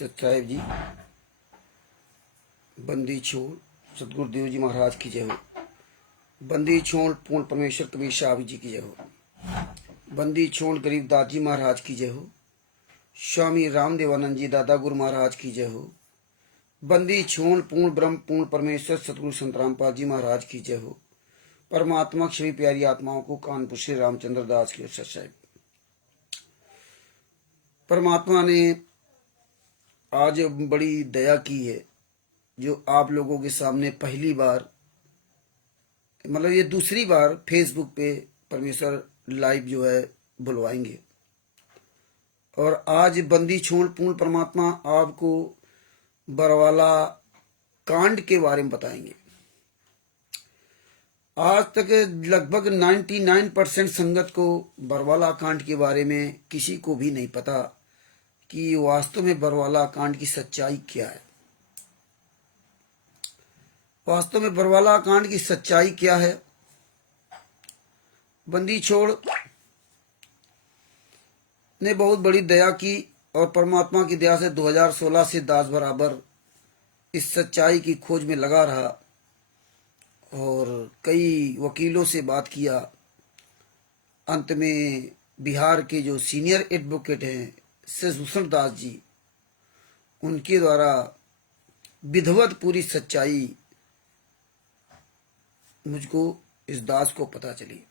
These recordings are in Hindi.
सत्साहेब जी, बंदी छोड़ सतगुरुदेव जी महाराज की जय हो। बंदी छोड़ पूर्ण परमेश्वर कबीर साहब जी की जय हो। बंदी छोड़ गरीबदास जी महाराज की जय हो। स्वामी रामदेवानंद जी दादा गुरु महाराज की जय हो। बंदी छोड़ पूर्ण ब्रह्म पूर्ण परमेश्वर सतगुरु संत रामपाल जी महाराज की जय हो। परमात्मा श्री प्यारी आत्माओं को कानपुर श्री रामचंद्र दास की सत्साहेब। परमात्मा ने आज बड़ी दया की है, जो आप लोगों के सामने पहली बार, मतलब ये दूसरी बार फेसबुक पे परमेश्वर लाइव जो है बुलवाएंगे। और आज बंदी छोड़ पूर्ण परमात्मा आपको बरवाला कांड के बारे में बताएंगे। आज तक लगभग 99% संगत को बरवाला कांड के बारे में किसी को भी नहीं पता कि वास्तव में बरवाला कांड की सच्चाई क्या है। वास्तव में बरवाला कांड की सच्चाई क्या है। बंदी छोड़ ने बहुत बड़ी दया की और परमात्मा की दया से 2016 से दास बराबर इस सच्चाई की खोज में लगा रहा और कई वकीलों से बात किया। अंत में बिहार के जो सीनियर एडवोकेट हैं शशिभूषण दास जी, उनके द्वारा विधिवत पूरी सच्चाई मुझको इस दास को पता चली।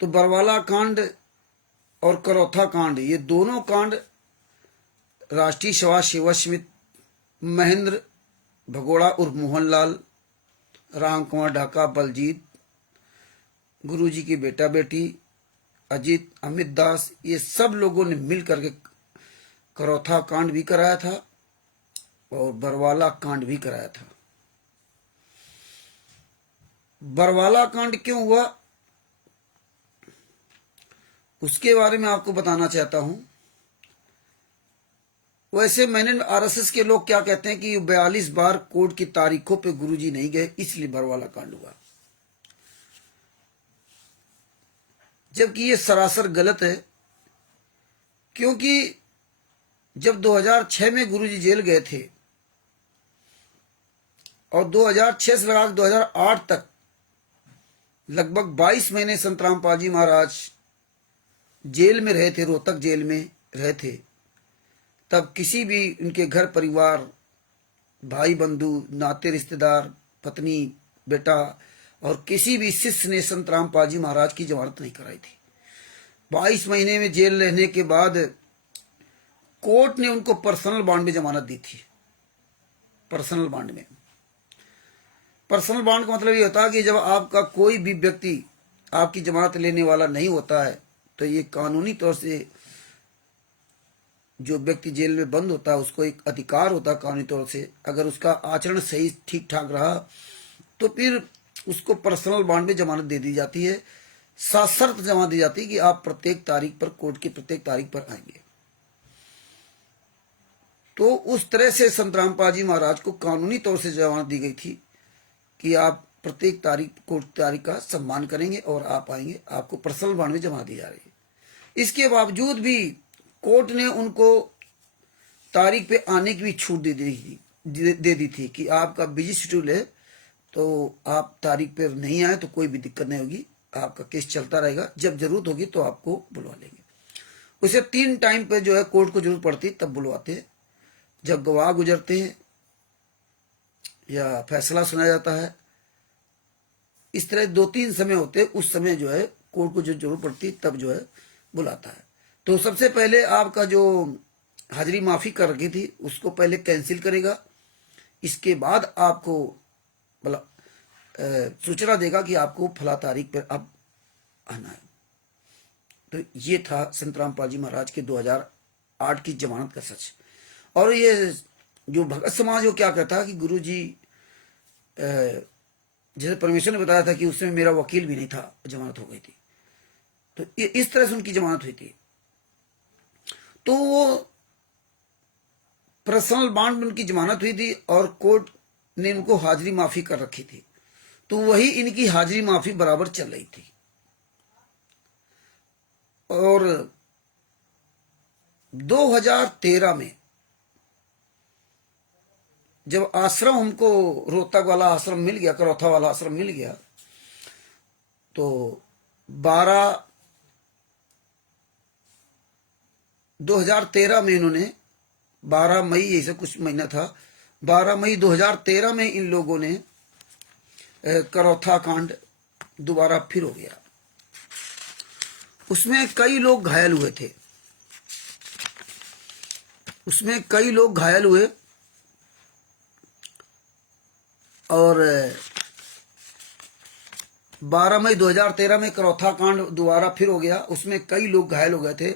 तो बरवाला कांड और करौथा कांड, ये दोनों कांड राष्ट्रीय सभा सेवा समिति महेंद्र भगोड़ा उर्फ मोहनलाल, राम कुमार ढाका, बलजीत, गुरुजी की बेटा बेटी अजीत, अमित दास, ये सब लोगों ने मिल करके करौथा कांड भी कराया था और बरवाला कांड भी कराया था। बरवाला कांड क्यों हुआ उसके बारे में आपको बताना चाहता हूं। वैसे मैंने आरएसएस के लोग क्या कहते हैं कि 42 बार कोर्ट की तारीखों पे गुरुजी नहीं गए, इसलिए बरवाला कांड हुआ, जबकि ये सरासर गलत है। क्योंकि जब 2006 में गुरुजी जेल गए थे और 2006 से लगा 2008 तक लगभग 22 महीने संत रामपाल जी महाराज जेल में रहे थे, रोहतक जेल में रहे थे, तब किसी भी उनके घर परिवार, भाई बंधु, नाते रिश्तेदार, पत्नी, बेटा और किसी भी शिष्य ने संत रामपाल जी महाराज की जमानत नहीं कराई थी। 22 महीने में जेल रहने के बाद कोर्ट ने उनको पर्सनल बॉन्ड में जमानत दी थी। पर्सनल बॉन्ड में, पर्सनल बॉन्ड का मतलब ये होता है कि जब आपका कोई भी व्यक्ति आपकी जमानत लेने वाला नहीं होता है तो ये कानूनी तौर से जो व्यक्ति जेल में बंद होता है उसको एक अधिकार होता है कानूनी तौर से, अगर उसका आचरण सही ठीक ठाक रहा तो फिर उसको पर्सनल बॉन्ड में जमानत दे दी जाती है। सशर्त जमा दी जाती है कि आप प्रत्येक तारीख पर, कोर्ट की प्रत्येक तारीख पर आएंगे। तो उस तरह से संत रामपाल जी महाराज को कानूनी तौर से जमानत दी गई थी कि आप प्रत्येक तारीख, कोर्ट तारीख का सम्मान करेंगे और आप आएंगे, आपको पर्सनल बॉन्ड में जमा दी जा रही है। इसके बावजूद भी कोर्ट ने उनको तारीख पे आने की भी छूट दे दी थी कि आपका बिजी शेड्यूल है तो आप तारीख पे नहीं आए तो कोई भी दिक्कत नहीं होगी, आपका केस चलता रहेगा, जब जरूरत होगी तो आपको बुलवा लेंगे। उसे 3 टाइम पे जो है कोर्ट को जरूरत पड़ती तब बुलवाते हैं, जब गवाह गुजरते हैं या फैसला सुनाया जाता है। इस तरह 2-3 समय होते हैं, उस समय जो है कोर्ट को जो जरूरत पड़ती तब जो है बुलाता है। तो सबसे पहले आपका जो हाजिरी माफी कर रखी थी उसको पहले कैंसिल करेगा, इसके बाद आपको मतलब सूचना देगा कि आपको फला तारीख पर अब आना है। तो ये था संत रामपाल जी महाराज के 2008 की जमानत का सच। और ये जो भगत समाज वो क्या कहता है कि गुरु जी, जैसे परमेश्वर ने बताया था कि उसमें मेरा वकील भी नहीं था, जमानत हो गई थी, तो इस तरह से उनकी जमानत हुई थी। तो वो पर्सनल बॉन्ड में उनकी जमानत हुई थी और कोर्ट ने उनको हाजिरी माफी कर रखी थी, तो वही इनकी हाजिरी माफी बराबर चल रही थी। और 2013 में जब आश्रम हमको रोहतक वाला आश्रम मिल गया, करौथा वाला आश्रम मिल गया, तो 2013 में इन्होंने, 12 मई ऐसा कुछ महीना था, 12 मई 2013 में इन लोगों ने करौथा कांड दोबारा फिर हो गया। उसमें कई लोग घायल हुए थे, उसमें कई लोग घायल हुए, और 12 मई 2013 में करौथा कांड दोबारा फिर हो गया। उसमें कई लोग घायल हो गए थे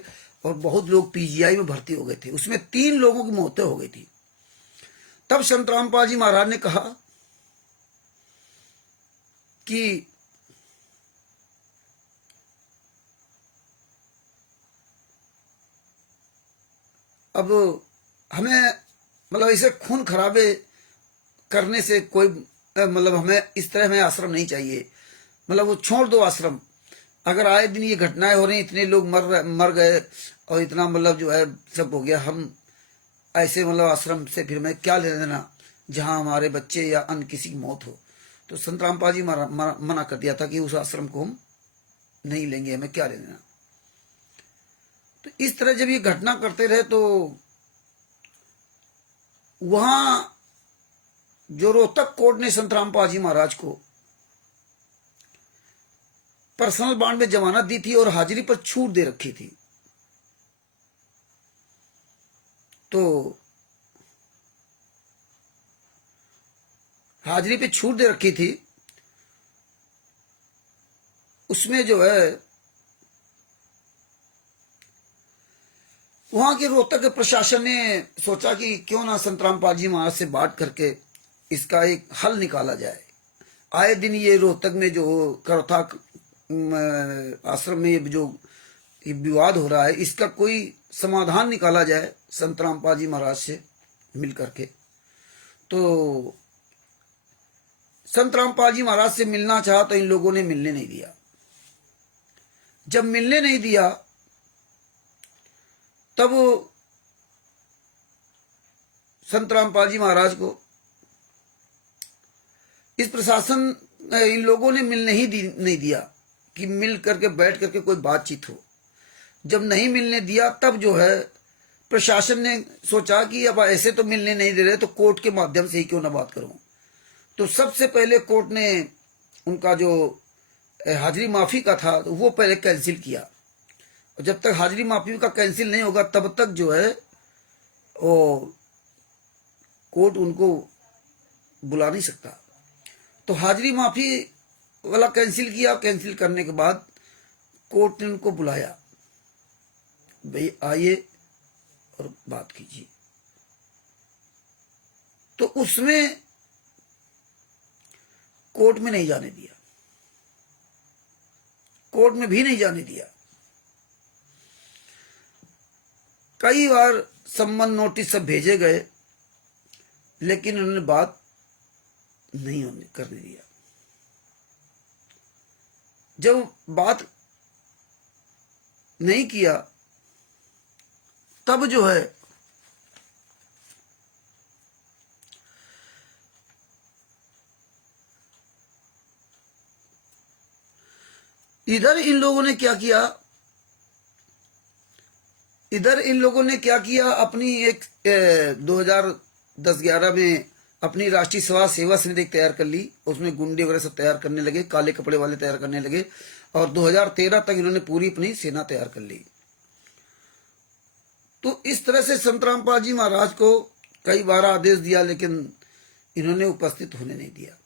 और बहुत लोग पीजीआई में भर्ती हो गए थे। उसमें 3 लोगों की मौतें हो गई थी। तब संत रामपाल जी महाराज ने कहा कि अब हमें मतलब इसे खून खराबे करने से कोई मतलब हमें इस तरह हमें आश्रम नहीं चाहिए, मतलब वो छोड़ दो आश्रम। अगर आए दिन ये घटनाएं हो रही, इतने लोग मर गए और इतना मतलब जो है सब हो गया, हम ऐसे मतलब आश्रम से फिर मैं क्या लेना देना जहां हमारे बच्चे या अन्य किसी की मौत हो। तो संत रामपाल जी मना कर दिया था कि उस आश्रम को हम नहीं लेंगे, हमें क्या लेना। तो इस तरह जब ये घटना करते रहे तो वहां जो रोहतक कोर्ट ने संत रामपाल जी महाराज को पर्सनल बॉन्ड में जमानत दी थी और हाजिरी पर छूट दे रखी थी, तो हाजिरी पे छूट दे रखी थी, उसमें जो है वहां के रोहतक के प्रशासन ने सोचा कि क्यों ना संत रामपाल जी महाराज से बात करके इसका एक हल निकाला जाए। आए दिन ये रोहतक में जो करौथा आश्रम में जो ये विवाद हो रहा है, इसका कोई समाधान निकाला जाए संत रामपाल जी महाराज से मिल करके। तो संत रामपाल जी महाराज से मिलना चाहा तो इन लोगों ने मिलने नहीं दिया। जब मिलने नहीं दिया तब संत रामपाल जी महाराज को इस प्रशासन इन लोगों ने मिलने ही नहीं दिया कि मिल करके बैठ करके कोई बातचीत हो। जब नहीं मिलने दिया तब जो है प्रशासन ने सोचा कि अब ऐसे तो मिलने नहीं दे रहे तो कोर्ट के माध्यम से ही क्यों ना बात करूं। तो सबसे पहले कोर्ट ने उनका जो हाजिरी माफी का था तो वो पहले कैंसिल किया, और जब तक हाजिरी माफी का कैंसिल नहीं होगा तब तक जो है वो कोर्ट उनको बुला नहीं सकता। तो हाजिरी माफी वाला कैंसिल किया। कैंसिल करने के बाद कोर्ट ने उनको बुलाया, भाई आइए और बात कीजिए। तो उसमें कोर्ट में नहीं जाने दिया, कोर्ट में भी नहीं जाने दिया। कई बार सम्मन नोटिस सब भेजे गए लेकिन उन्होंने बात नहीं करने दिया। जब बात नहीं किया तब जो है इधर इन लोगों ने क्या किया, अपनी एक 2010-11 में अपनी राष्ट्रीय सेवा समिति तैयार कर ली। उसमें गुंडे वगैरह सब तैयार करने लगे, काले कपड़े वाले तैयार करने लगे, और 2013 तक इन्होंने पूरी अपनी सेना तैयार कर ली। तो इस तरह से संत रामपाल जी महाराज को कई बार आदेश दिया लेकिन इन्होंने उपस्थित होने नहीं दिया।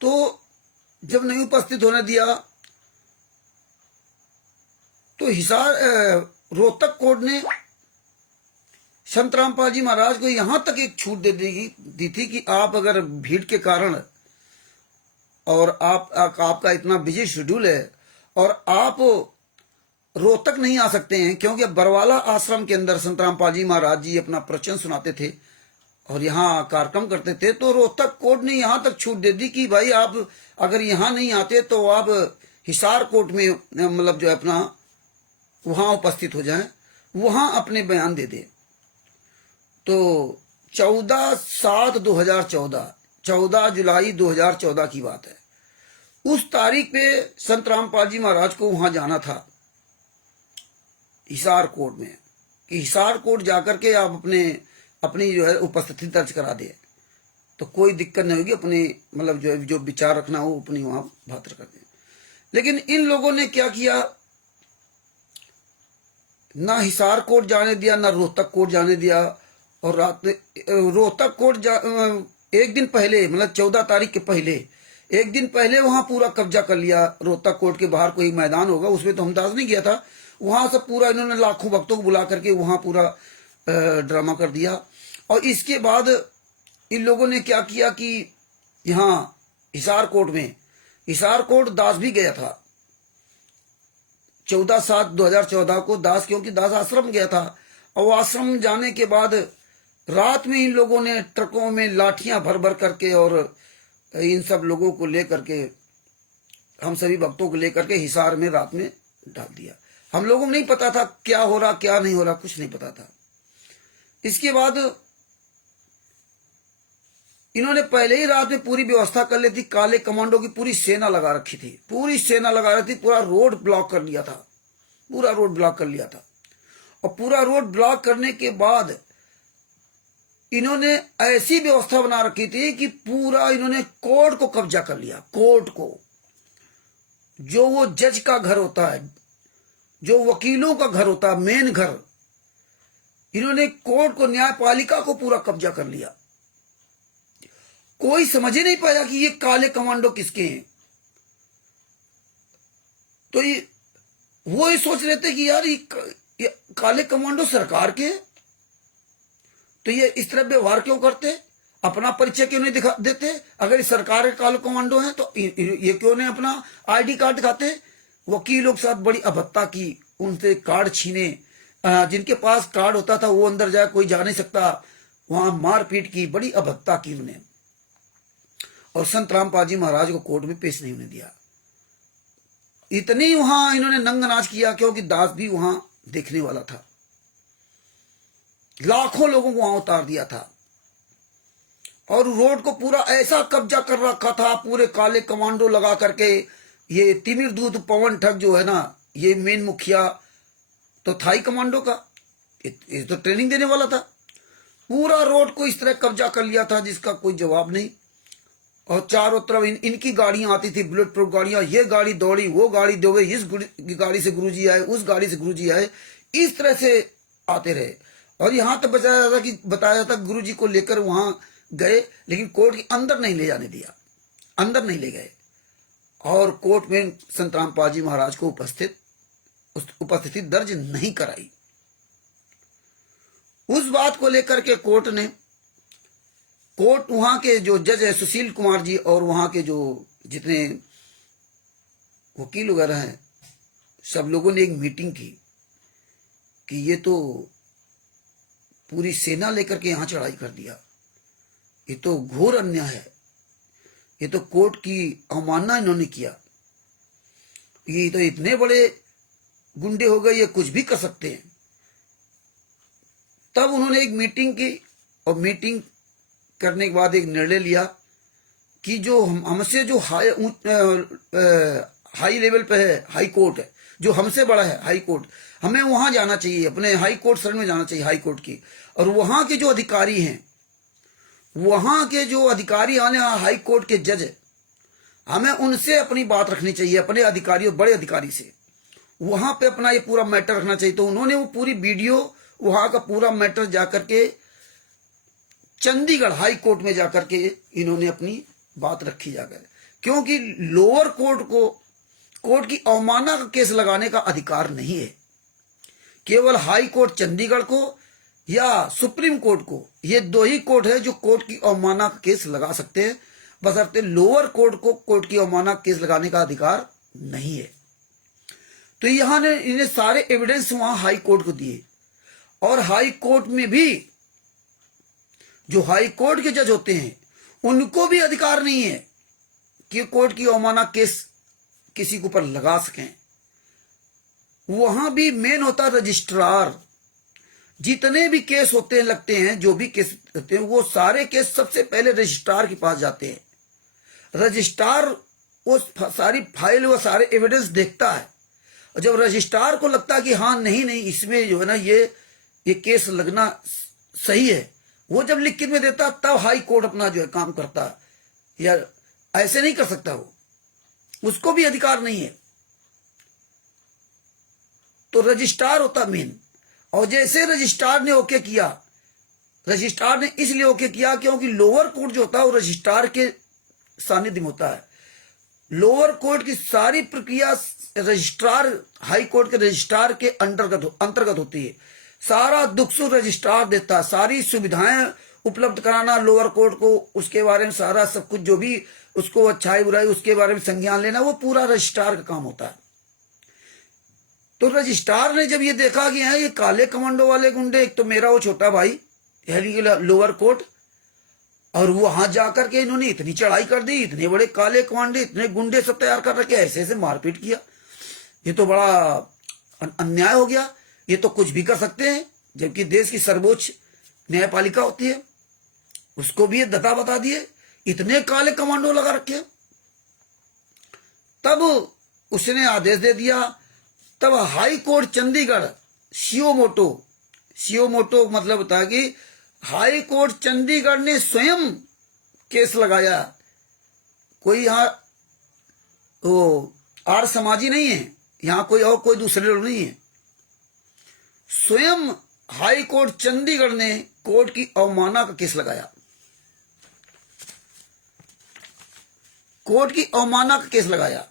तो जब नहीं उपस्थित होने दिया तो हिसार रोहतक कोर्ट ने संत रामपाल जी महाराज को यहां तक एक छूट दी थी कि आप अगर भीड़ के कारण और आपका इतना बिजी शेड्यूल है और आप रोहतक नहीं आ सकते हैं, क्योंकि बरवाला आश्रम के अंदर संत रामपाल जी महाराज जी अपना प्रवचन सुनाते थे और यहाँ कार्यक्रम करते थे। तो रोहतक कोर्ट ने यहां तक छूट दे दी कि भाई आप अगर यहां नहीं आते तो आप हिसार कोर्ट में मतलब जो है अपना वहां उपस्थित हो जाएं। वहां अपने बयान दे दे। तो 14/7/2014, 14 जुलाई 2014 की बात है। उस तारीख पे संत रामपाल जी महाराज को वहां जाना था हिसार कोर्ट में, कि हिसार कोर्ट जाकर के आप अपनी जो है उपस्थिति दर्ज करा दे, तो कोई दिक्कत नहीं होगी, अपने मतलब जो विचार रखना हो अपनी वहां बात कर दे। लेकिन इन लोगों ने क्या किया, ना हिसार कोर्ट जाने दिया, ना रोहतक कोर्ट जाने दिया। और रात में रोहतक कोर्ट एक दिन पहले, मतलब 14 तारीख के पहले एक दिन पहले वहां पूरा कब्जा कर लिया। रोहतक कोर्ट के बाहर कोई मैदान होगा, उसमें तो हमदास नहीं गया था, वहां से पूरा इन्होंने लाखों भक्तों को बुला करके वहां पूरा ड्रामा कर दिया। और इसके बाद इन लोगों ने क्या किया कि यहाँ हिसार कोर्ट दास भी गया था 14/7/2014 को। दास क्योंकि दास आश्रम गया था, और आश्रम जाने के बाद रात में इन लोगों ने ट्रकों में लाठियां भर भर करके और इन सब लोगों को लेकर के, हम सभी भक्तों को लेकर के हिसार में रात में डाल दिया। हम लोगों को नहीं पता था क्या हो रहा क्या नहीं हो रहा, कुछ नहीं पता था। इसके बाद इन्होंने पहले ही रात में पूरी व्यवस्था कर ली थी। काले कमांडो की पूरी सेना लगा रखी थी, पूरी सेना लगा रखी थी। पूरा रोड ब्लॉक कर लिया था, पूरा रोड ब्लॉक कर लिया था। और पूरा रोड ब्लॉक करने के बाद इन्होंने ऐसी व्यवस्था बना रखी थी कि पूरा इन्होंने कोर्ट को कब्जा कर लिया। कोर्ट को, जो वो जज का घर होता है, जो वकीलों का घर होता है, मेन घर, इन्होंने कोर्ट को, न्यायपालिका को पूरा कब्जा कर लिया। कोई समझ ही नहीं पाया कि ये काले कमांडो किसके हैं। तो वो ये सोच रहे थे कि यार ये काले कमांडो सरकार के, तो ये इस तरह व्यवहार क्यों करते, अपना परिचय क्यों नहीं दिखा देते। अगर ये सरकार के काले कमांडो हैं तो ये क्यों नहीं अपना ID कार्ड दिखाते। वकीलों के साथ बड़ी अभद्रता की, उनसे कार्ड छीने, जिनके पास कार्ड होता था वो अंदर जाए, कोई जा नहीं सकता, वहां मारपीट की, बड़ी अभद्रता की उन्हें। और संत रामपाल जी महाराज को कोर्ट में पेश नहीं होने दिया। इतनी वहां इन्होंने नंग नाच किया, क्योंकि दास भी वहां देखने वाला था। लाखों लोगों को वहां उतार दिया था, और रोड को पूरा ऐसा कब्जा कर रखा था, पूरे काले कमांडो लगा करके। ये तिमिर दूत पवन ठग जो है ना, ये मेन मुखिया तो था ही कमांडो का, ये तो ट्रेनिंग देने वाला था। पूरा रोड को इस तरह कब्जा कर लिया था जिसका कोई जवाब नहीं। और चारों तरफ इनकी गाड़ियां आती थी, बुलेट प्रूफ गाड़ियां। ये गाड़ी दौड़ी, वो गाड़ी दौड़े, इस गाड़ी से गुरुजी आए, उस गाड़ी से गुरुजी आए, इस तरह से आते रहे। और यहां तक बताया जाता गुरुजी को लेकर वहां गए, लेकिन कोर्ट के अंदर नहीं ले जाने दिया, अंदर नहीं ले गए। और कोर्ट में संत रामपाल जी महाराज को उपस्थिति दर्ज नहीं कराई। उस बात को लेकर के कोर्ट वहां के जो जज है सुशील कुमार जी, और वहां के जो जितने वकील वगैरह हैं, सब लोगों ने एक मीटिंग की कि ये तो पूरी सेना लेकर के यहां चढ़ाई कर दिया, ये तो घोर अन्याय है, ये तो कोर्ट की अवमानना इन्होंने किया, ये तो इतने बड़े गुंडे हो गए, ये कुछ भी कर सकते हैं। तब उन्होंने एक मीटिंग की, और मीटिंग करने के बाद एक निर्णय लिया कि जो हमसे जो हाई लेवल पे है, हाई कोर्ट है, जो हमसे बड़ा है हाई कोर्ट, हमें वहां जाना चाहिए, अपने हाई कोर्ट शरण में जाना चाहिए, हाई कोर्ट की। और वहां के जो अधिकारी हैं, वहां के जो अधिकारी आने हाई कोर्ट के जज, हमें उनसे अपनी बात रखनी चाहिए, अपने अधिकारियों, बड़े अधिकारी से वहां पे अपना ये पूरा मैटर रखना चाहिए। तो उन्होंने वो पूरी वीडियो, वहां का पूरा मैटर जाकर के चंडीगढ़ हाई कोर्ट में जाकर के इन्होंने अपनी बात रखी जाकर, क्योंकि लोअर कोर्ट को कोर्ट की अवमानना का केस लगाने का अधिकार नहीं है। केवल हाई कोर्ट चंडीगढ़ को या सुप्रीम कोर्ट को, ये दो ही कोर्ट है जो कोर्ट की अवमानना का केस लगा सकते हैं, बशर्ते लोअर कोर्ट को कोर्ट की अवमानना केस लगाने का अधिकार नहीं है। तो यहां ने इन्हें सारे एविडेंस वहां हाई कोर्ट को दिए, और हाई कोर्ट में भी जो हाई कोर्ट के जज होते हैं उनको भी अधिकार नहीं है कि कोर्ट की अवमानना केस किसी के ऊपर लगा सकें। वहां भी मेन होता रजिस्ट्रार, जितने भी केस होते हैं लगते हैं, जो भी केस होते हैं, वो सारे केस सबसे पहले रजिस्ट्रार के पास जाते हैं। रजिस्ट्रार वो सारी फाइल, वो सारे एविडेंस देखता है, और जब रजिस्ट्रार को लगता है कि हाँ नहीं नहीं इसमें जो है ना ये केस लगना सही है, वो जब लिखित में देता तब हाई कोर्ट अपना जो है काम करता है। या ऐसे नहीं कर सकता, वो उसको भी अधिकार नहीं है। तो रजिस्ट्रार होता मेन। और जैसे रजिस्ट्रार ने ओके किया, रजिस्ट्रार ने इसलिए ओके किया क्योंकि लोअर कोर्ट जो होता है वो रजिस्ट्रार के सानिध्य में होता है। लोअर कोर्ट की सारी प्रक्रिया रजिस्ट्रार, हाई कोर्ट के रजिस्ट्रार के अंतर्गत होती है। सारा दुख सुख रजिस्ट्रार देता है, सारी सुविधाएं उपलब्ध कराना लोअर कोर्ट को, उसके बारे में सारा सब कुछ जो भी उसको अच्छाई बुराई उसके बारे में संज्ञान लेना, वो पूरा रजिस्ट्रार का काम होता है। तो रजिस्ट्रार ने जब ये देखा कि ये काले कमांडो वाले गुंडे, एक तो मेरा वो छोटा भाई लोअर कोर्ट, और वहां जाकर के इन्होंने इतनी चढ़ाई कर दी, इतने बड़े काले कमांडे, इतने गुंडे सब तैयार कर रखे, ऐसे ऐसे मारपीट किया, ये तो बड़ा अन्याय हो गया, ये तो कुछ भी कर सकते हैं, जबकि देश की सर्वोच्च न्यायपालिका होती है, उसको भी ये दता बता दिए, इतने काले कमांडो लगा रखे। तब उसने आदेश दे दिया, तब हाई कोर्ट चंडीगढ़ सीओ मोटो मतलब होता है कि हाई कोर्ट चंडीगढ़ ने स्वयं केस लगाया। कोई यहाँ वो आर समाजी नहीं है, यहाँ कोई दूसरे लोग नहीं है, स्वयं हाई कोर्ट चंडीगढ़ ने कोर्ट की अवमानना का केस लगाया, कोर्ट की अवमानना का केस लगाया।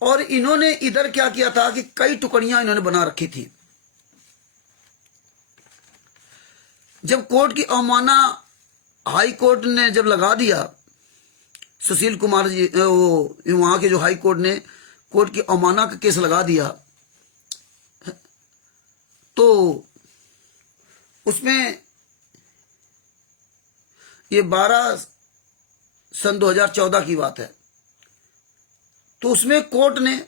और इन्होंने इधर क्या किया था कि कई टुकड़ियां इन्होंने बना रखी थी। जब कोर्ट की अवमानना हाई कोर्ट ने जब लगा दिया, सुशील कुमार जी वो वहां के जो हाई कोर्ट ने कोर्ट की अवमानना का केस लगा दिया, तो उसमें ये 12/2014 की बात है। तो उसमें कोर्ट ने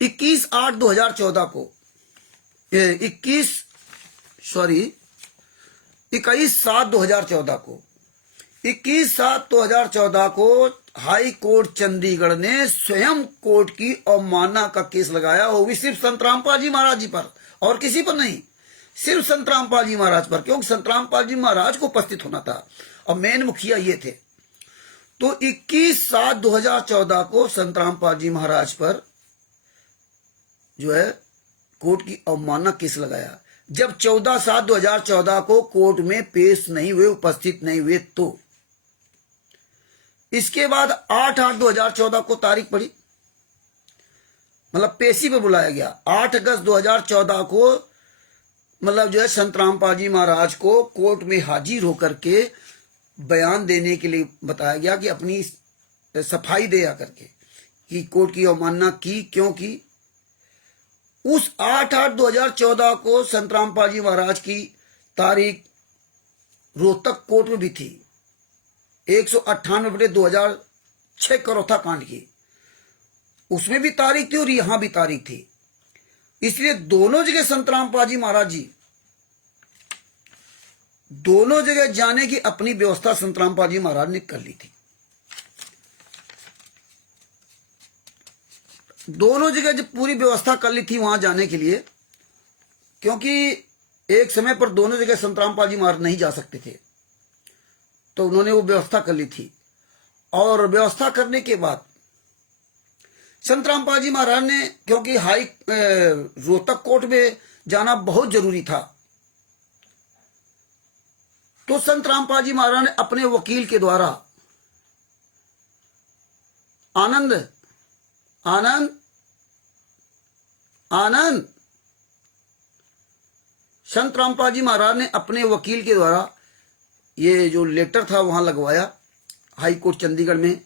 21/8/2014 को 21/7/2014 को 21/7/2014 को हाई कोर्ट चंडीगढ़ ने स्वयं कोर्ट की अवमानना का केस लगाया, वो भी सिर्फ संत रामपाल जी महाराज जी पर, और किसी पर नहीं, सिर्फ संत रामपाल जी महाराज पर, क्योंकि संत रामपाल जी महाराज को उपस्थित होना था और मेन मुखिया ये थे। तो 21/7/2014 को संत रामपाल जी महाराज पर जो है कोर्ट की अवमानना केस लगाया। जब 14/7/2014 को कोर्ट में पेश नहीं हुए, उपस्थित नहीं हुए, तो इसके बाद 8/8/2014 को तारीख पड़ी, मतलब पेशी पे बुलाया गया। 8 अगस्त 2014 को मतलब जो है संत रामपाल जी महाराज को कोर्ट में हाजिर होकर के बयान देने के लिए बताया गया कि अपनी सफाई दे आकर के कि कोर्ट की अवमानना की, क्यों की। उस 8/8/2014 को संत रामपाल जी महाराज की तारीख रोहतक कोर्ट में भी थी, 198/2006 करोथा कांड की, उसमें भी तारीख थी और यहां भी तारीख थी। इसलिए दोनों जगह संत रामपाल जी महाराज जी, दोनों जगह जाने की अपनी व्यवस्था संत रामपाल जी महाराज ने कर ली थी। दोनों जगह जब पूरी व्यवस्था कर ली थी वहां जाने के लिए, क्योंकि एक समय पर दोनों जगह संत रामपाल जी महाराज नहीं जा सकते थे, तो उन्होंने वो व्यवस्था कर ली थी। और व्यवस्था करने के बाद संत रामपाल जी महाराज ने, क्योंकि रोहतक कोर्ट में जाना बहुत जरूरी था, तो संत रामपाल जी महाराज ने अपने वकील के द्वारा आनंद संत रामपाल जी महाराज ने अपने वकील के द्वारा ये जो लेटर था वहां लगवाया, हाई कोर्ट चंडीगढ़ में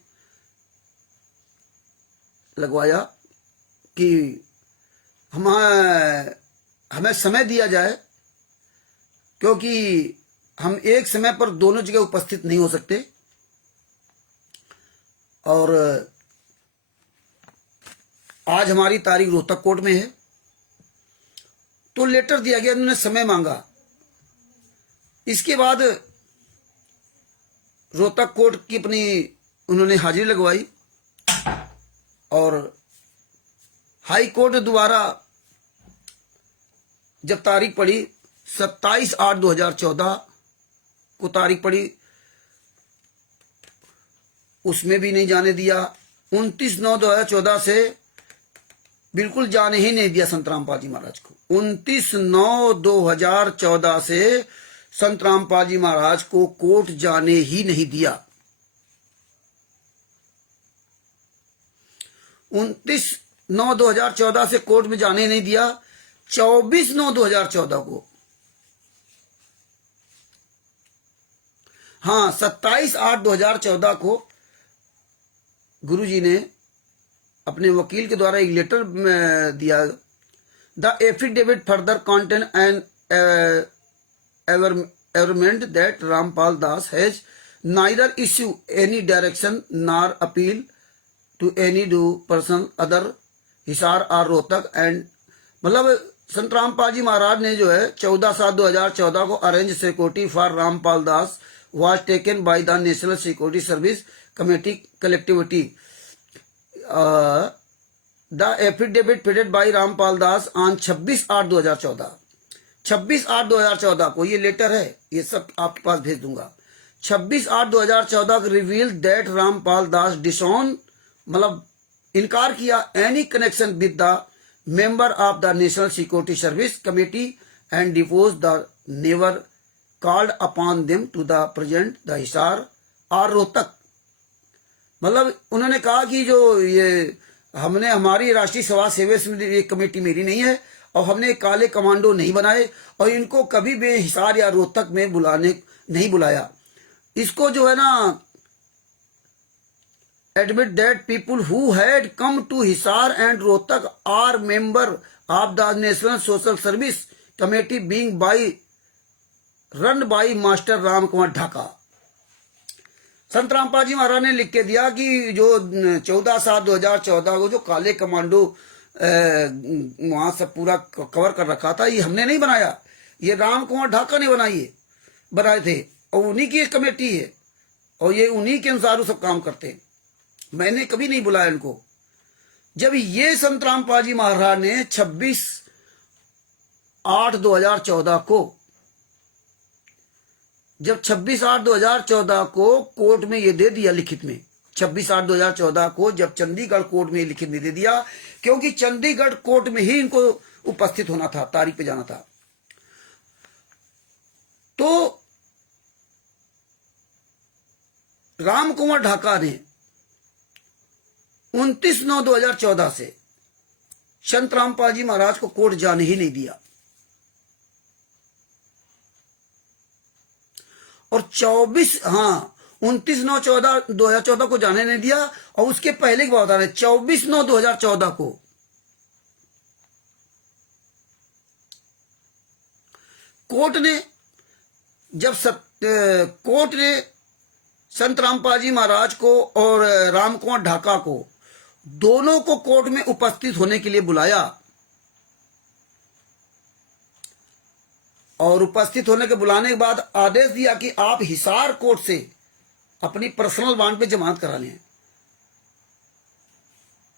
लगवाया कि हमें समय दिया जाए, क्योंकि हम एक समय पर दोनों जगह उपस्थित नहीं हो सकते, और आज हमारी तारीख रोहतक कोर्ट में है। तो लेटर दिया गया, उन्होंने समय मांगा। इसके बाद रोहतक कोर्ट की अपनी उन्होंने हाजिरी लगवाई और हाई कोर्ट द्वारा जब तारीख पड़ी 27/8/2014 को तारीख पड़ी, उसमें भी नहीं जाने दिया। 29/9/2014 से बिल्कुल जाने ही नहीं दिया संत रामपाल जी महाराज को। 29/9/2014 से संत रामपाल जी महाराज को कोर्ट जाने ही नहीं दिया। 29/9/2014 से कोर्ट में जाने नहीं दिया। 24/9/2014 को, हाँ 27/8/2014 को गुरुजी ने अपने वकील के द्वारा एक लेटर दिया। The affidavit further contain and averment that Rampal Das has neither issue any direction nor appeal to any due person other Hisar और रोहतक एंड, मतलब संत रामपाल जी महाराज ने जो है 14/7/2014 को arrange security for Rampal Das was taken by the National Security Service Committee collectivity. The affidavit filed by Rampal Das on 26/8/2014, 26/8/2014 को ये लेटर है, ये सब आपके पास भेज दूंगा। 26/8/2014 को reveal that Rampal Das disown, मतलब इनकार किया, any connection with the member of the national security service committee and depose the never called upon them to the present the Hisar और रोहतक। मतलब उन्होंने कहा कि जो ये हमने हमारी राष्ट्रीय समाज सेवा समिति ये कमेटी मेरी नहीं है और हमने काले कमांडो नहीं बनाए और इनको कभी भी हिसार या रोहतक में बुलाने नहीं बुलाया। इसको जो है ना admit that people who had come to Hisar and Rohtak are member of the National Social Service Committee being run by Master Ram Kumar Dhaka। संत रामपाल जी महाराज ने लिख के दिया कि जो 14/7/2014 को जो काले कमांडो वहां सब पूरा कवर कर रखा था, ये हमने नहीं बनाया, ये राम कुमार ढाका ने बनाए थे और उन्हीं की कमेटी है और ये उन्हीं के अनुसार सब काम करते हैं। मैंने कभी नहीं बुलाया इनको। जब ये संत रामपाल जी महाराज ने 26/8/2014 को, जब 26/8/2014 को कोर्ट में ये दे दिया लिखित में, 26/8/2014 को जब चंडीगढ़ कोर्ट में लिखित में दे दिया, क्योंकि चंडीगढ़ कोर्ट में ही इनको उपस्थित होना था, तारीख पे जाना था। तो राम कुमार ढाका ने 29/9/2014 से संत रामपाल जी महाराज को कोर्ट जाने ही नहीं दिया और 29/9/2014 को जाने नहीं दिया। और उसके पहले की बात बता रहे 24/9/2014 को कोर्ट ने संत रामपाल जी महाराज को और राम कुमार ढाका को दोनों को कोर्ट में उपस्थित होने के लिए बुलाया और उपस्थित होने के बुलाने के बाद आदेश दिया कि आप हिसार कोर्ट से अपनी पर्सनल बॉन्ड पे जमानत करा लें।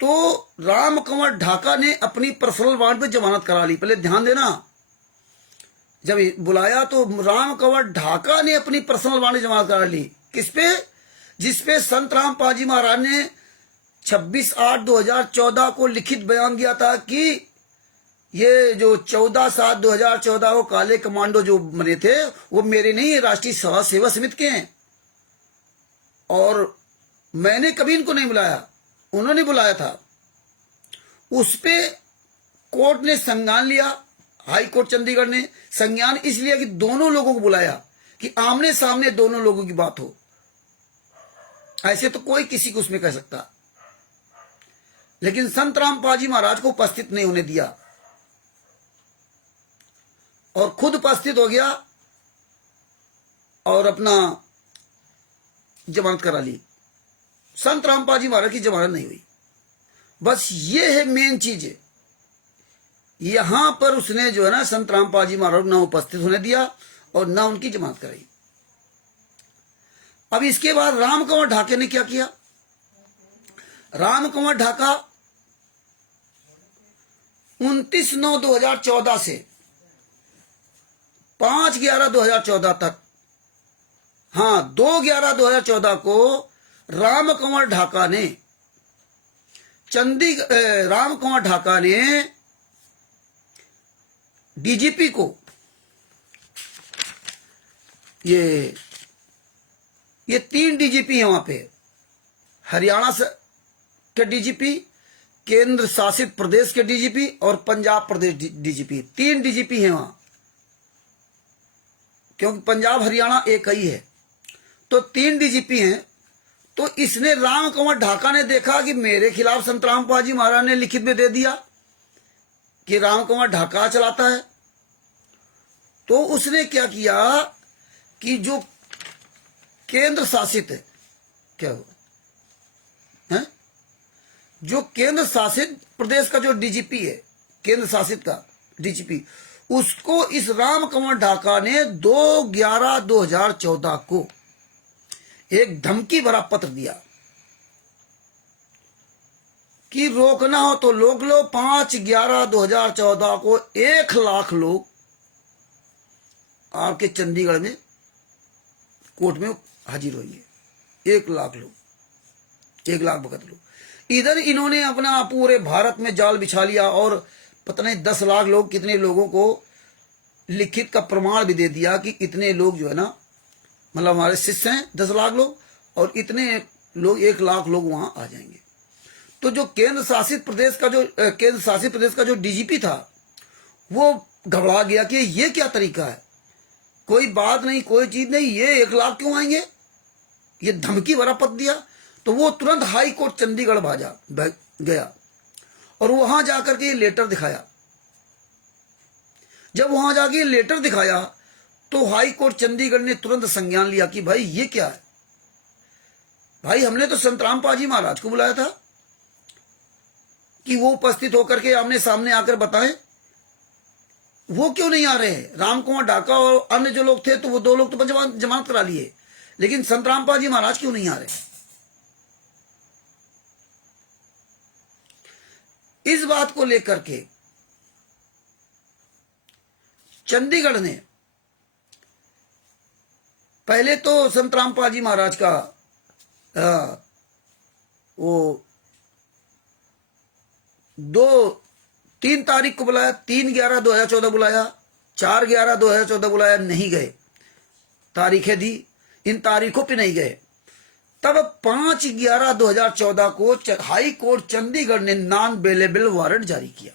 तो राम कुमार ढाका ने अपनी पर्सनल बॉन्ड पे जमानत करा ली। पहले ध्यान देना, जब बुलाया तो राम कुमार ढाका ने अपनी पर्सनल बॉन्ड पे जमानत करा ली। किस पे? जिसपे संत रामपाल जी महाराज ने 26/8/2014 को लिखित बयान दिया था कि ये जो 14/7/2014 को काले कमांडो जो बने थे वो मेरे नहीं, राष्ट्रीय समाज सेवा समिति के हैं और मैंने कभी इनको नहीं बुलाया, उन्होंने बुलाया था। उस पे कोर्ट ने संज्ञान लिया, हाई कोर्ट चंडीगढ़ ने संज्ञान इसलिए कि दोनों लोगों को बुलाया कि आमने सामने दोनों लोगों की बात हो। ऐसे तो कोई किसी को उसमें कह सकता, लेकिन संत रामपाल जी महाराज को उपस्थित नहीं होने दिया और खुद उपस्थित हो गया और अपना जमानत करा ली। संत रामपाल जी महाराज की जमानत नहीं हुई बस ये है मेन चीज है। यहां पर उसने जो है ना संत रामपाल जी महाराज ना उपस्थित होने दिया और ना उनकी जमानत कराई। अब इसके बाद राम कंवर ढाके ने क्या किया? राम कंवर ढाका 29/9/2014 से 5/11/2014 तक, हाँ 2/11/2014 को राम कंवर ढाका ने राम कंवर ढाका ने डीजीपी को, ये 3 डीजीपी हैं वहां पे, हरियाणा के डीजीपी, केंद्र शासित प्रदेश के डीजीपी और पंजाब प्रदेश डीजीपी, 3 डीजीपी हैं वहां, क्योंकि पंजाब हरियाणा एक ही है, तो 3 डीजीपी हैं। तो इसने राम कंवर ढाका ने देखा कि मेरे खिलाफ संत रामपाल जी महाराज ने लिखित में दे दिया कि राम कंवर ढाका चलाता है, तो उसने क्या किया कि जो केंद्र शासित है, क्या हुआ है, जो केंद्र शासित प्रदेश का जो डीजीपी है, केंद्र शासित का डीजीपी, उसको इस राम कंवर ढाका ने 2/11/2014 को एक धमकी भरा पत्र दिया कि रोकना हो तो रोक लो। 5/11/2014 को 1 लाख लोग आपके चंडीगढ़ में कोर्ट में हाजिर होंगे। 1 लाख लोग, 1 लाख भगत लोग। इधर इन्होंने अपना पूरे भारत में जाल बिछा लिया और पता नहीं 10 लाख लोग, कितने लोगों को लिखित का प्रमाण भी दे दिया कि इतने लोग जो है ना, मतलब हमारे शिष्य हैं 10 लाख लोग और इतने लोग 1 लाख लोग वहां आ जाएंगे। तो जो केंद्र शासित प्रदेश का जो डीजीपी था वो घबरा गया कि ये क्या तरीका है, कोई बात नहीं, कोई चीज नहीं, ये 1 लाख क्यों आएंगे, ये धमकी भरा पत्र दिया। तो वो तुरंत हाई कोर्ट चंडीगढ़ गया और वहां जाकर के ये लेटर दिखाया। जब वहां जाके लेटर दिखाया तो हाई कोर्ट चंडीगढ़ ने तुरंत संज्ञान लिया कि भाई ये क्या है, भाई हमने तो संत रामपाल जी महाराज को बुलाया था कि वो उपस्थित होकर के आमने सामने आकर बताएं, वो क्यों नहीं आ रहे हैं? राम कंवर ढाका और अन्य जो लोग थे तो वो 2 लोग तो जमानत करा लिए, लेकिन संत रामपाल जी महाराज क्यों नहीं आ रहे? इस बात को लेकर के चंडीगढ़ ने पहले तो संत रामपाल जी महाराज का वो 3 तारीख को बुलाया, 3/11/2014 बुलाया, 4/11/2014 बुलाया, नहीं गए, तारीखें दी, इन तारीखों पे नहीं गए। तब 5/11/2014 को हाई कोर्ट चंडीगढ़ ने नॉन बेलेबल वारंट जारी किया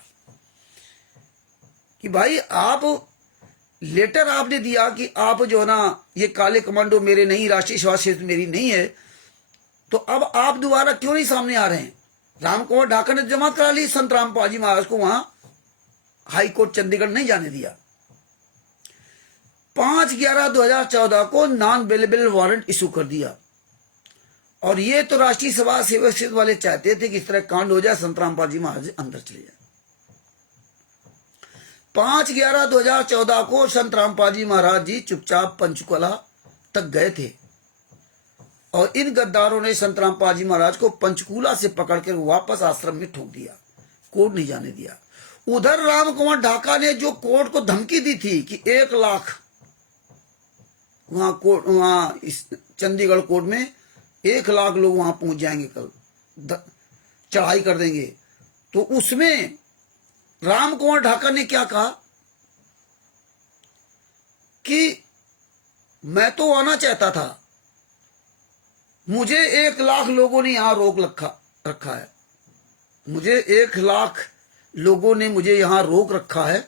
कि भाई आप लेटर आपने दिया कि आप जो है ना ये काले कमांडो मेरे नहीं, राष्ट्रीय सेवा क्षेत्र मेरी नहीं है, तो अब आप दोबारा क्यों नहीं सामने आ रहे हैं? राम कंवर ढाका ने जमा करा ली, संत रामपाल जी महाराज को वहां हाई कोर्ट चंडीगढ़ नहीं जाने दिया। 5/11/2014 को नॉन बेलेबल वारंट इशू कर दिया और ये तो राष्ट्रीय सभा सेवा क्षेत्र वाले चाहते थे कि इस तरह कांड हो जाए, संत रामपाल जी महाराज अंदर चले जाए। 5/11/2014 को संत रामपाल जी महाराज जी चुपचाप पंचकुला तक गए थे और इन गद्दारों ने संत रामपाल जी महाराज को पंचकूला से पकड़कर वापस आश्रम में ठोक दिया, कोर्ट नहीं जाने दिया। उधर राम कंवर ढाका ने जो कोर्ट को धमकी दी थी कि 1 लाख वहां इस चंडीगढ़ कोर्ट में 1 लाख लोग वहां पहुंच जाएंगे, कल चढ़ाई कर देंगे, तो उसमें राम कंवर ढाका ने क्या कहा कि मैं तो आना चाहता था, मुझे 1 लाख लोगों ने यहां रोक रखा है, मुझे 1 लाख लोगों ने मुझे यहां रोक रखा है,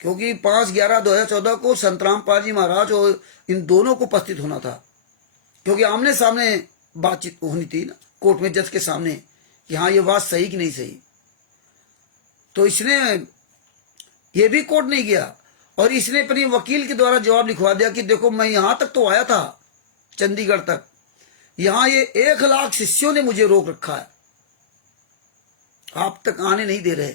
क्योंकि 5/11/2014 को संत रामपाल जी महाराज और इन दोनों को उपस्थित होना था, क्योंकि आमने सामने बातचीत होनी थी ना कोर्ट में, जज के सामने कि हाँ ये बात सही कि नहीं सही। तो इसने ये भी कोर्ट नहीं गया और इसने अपने वकील के द्वारा जवाब लिखवा दिया कि देखो मैं यहां तक तो आया था चंडीगढ़ तक, यहां ये 1 लाख शिष्यों ने मुझे रोक रखा है, आप तक आने नहीं दे रहे।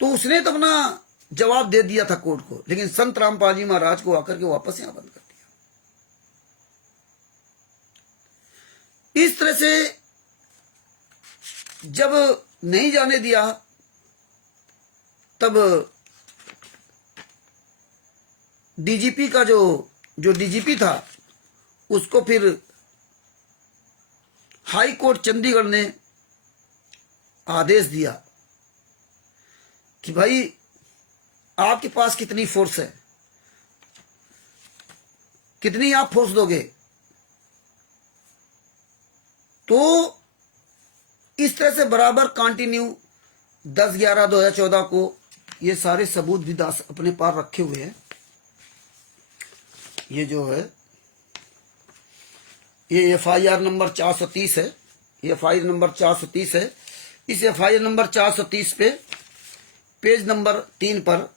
तो उसने तो अपना जवाब दे दिया था कोर्ट को, लेकिन संत रामपाल जी महाराज को आकर के वापस यहां बंद कर दिया। इस तरह से जब नहीं जाने दिया, तब डीजीपी का जो डीजीपी था, उसको फिर हाई कोर्ट चंडीगढ़ ने आदेश दिया कि भाई आपके पास कितनी फोर्स है, कितनी आप फोर्स दोगे। तो इस तरह से बराबर कंटिन्यू 10/11/2014 को ये सारे सबूत भी दास अपने पास रखे हुए हैं। ये जो है ये FIR नंबर 430 है, ये FIR नंबर 430 है। इस FIR नंबर 430 पे पेज नंबर 3 पर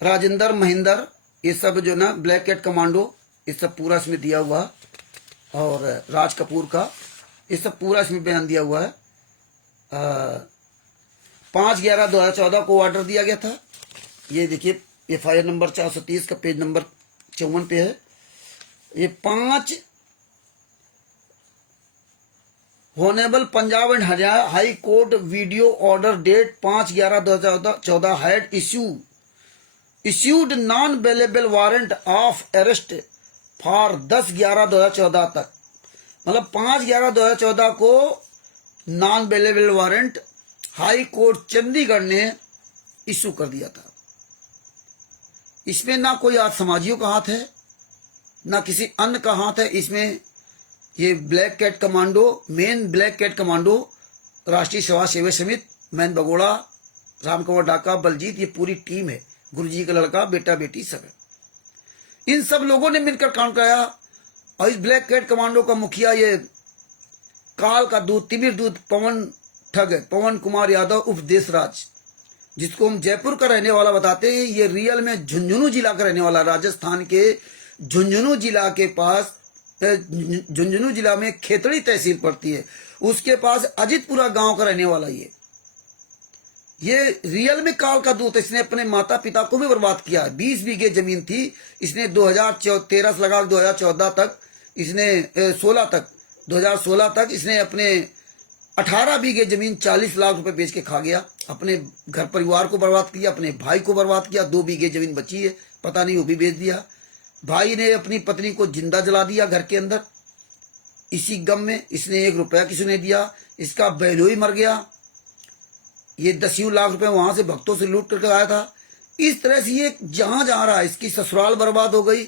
राजेंद्र महेंद्र, ये सब जो ना ब्लैक कैट कमांडो, ये सब पूरा इसमें दिया हुआ, और राज कपूर का ये सब पूरा इसमें बयान दिया हुआ है। 5/11/2014 को ऑर्डर दिया गया था। ये देखिए FIR नंबर 430 का पेज नंबर 54 पे है। ये 5 honourable Punjab and Haryana high court video order date 5/11/2014 had issued non available warrant of arrest for 10/11/2014 तक। मतलब 5/11/2014 को non available warrant high court Chandigarh ने इश्यू कर दिया था। इसमें ना कोई आज समाजियों का हाथ है, ना किसी अन्य का हाथ है। इसमें ये black cat commando, men black cat commando, राष्ट्रीय समाज सेवा समिति, मैन बगोड़ा, राम कंवर डाका, बलजीत, ये पूरी टीम है। गुरुजी का लड़का, बेटा बेटी सब है। इन सब लोगों ने मिलकर काम कराया। और इस ब्लैक कैट कमांडो का मुखिया ये काल का दूत, तिमिर दूत पवन ठग है, पवन कुमार यादव उर्फ देशराज, जिसको हम जयपुर का रहने वाला बताते हैं। ये रियल में झुंझुनू जिला का रहने वाला, राजस्थान के झुंझुनू जिला के पास, झुंझुनू जिला में खेतड़ी तहसील पड़ती है, उसके पास अजितपुरा गांव का रहने वाला ये रियल में काल का दूत। इसने अपने माता पिता को भी बर्बाद किया। 20 बीघे जमीन थी, इसने 2013 से लगा 2014 तक, इसने 2016 तक इसने अपने 18 बीघे जमीन 40 लाख रुपए बेच के खा गया। अपने घर परिवार को बर्बाद किया, अपने भाई को बर्बाद किया। 2 बीघे जमीन बची है, पता नहीं वो भी बेच दिया। भाई ने अपनी पत्नी को जिंदा जला दिया घर के अंदर। इसी गम में इसने 1 रुपया किसी ने दिया, इसका बहनोई मर गया। ये 10 लाख रुपए वहां से भक्तों से लूट करके आया था। इस तरह से ये जहां जा रहा है, इसकी ससुराल बर्बाद हो गई।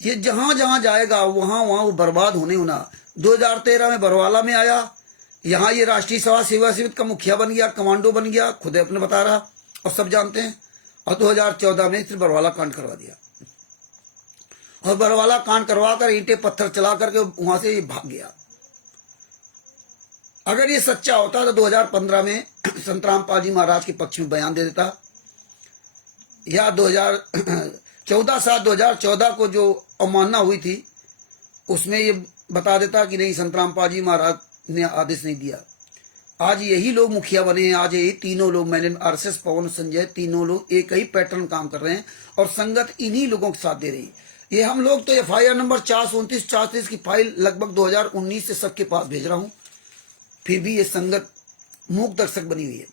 ये जहां जहां जाएगा वहां वो बर्बाद होने होना। 2013 में बरवाला में आया, यहाँ ये राष्ट्रीय समाज सेवा समिति का मुखिया बन गया, कमांडो बन गया, खुद अपने बता रहा और सब जानते हैं। और 2014 में सिर्फ बरवाला कांड करवा दिया, और बरवाला कांड करवा कर ईंटें पत्थर चला करके वहां से ये भाग गया। अगर ये सच्चा होता तो 2015 में संत रामपाल जी महाराज के पक्ष में बयान दे देता, या 2014 को जो अवमानना हुई थी उसमें ये बता देता कि नहीं, संत रामपाल जी महाराज ने आदेश नहीं दिया। आज यही लोग मुखिया बने हैं। आज यही तीनों लोग, मैंने RSS, पवन, संजय, तीनों लोग एक ही पैटर्न काम कर रहे हैं, और संगत इन्हीं लोगों के साथ दे रही है। ये हम लोग तो FIR नंबर 429-430 की फाइल लगभग 2019 से सबके पास भेज रहा हूं, फिर भी ये संगत मूक दर्शक बनी हुई है।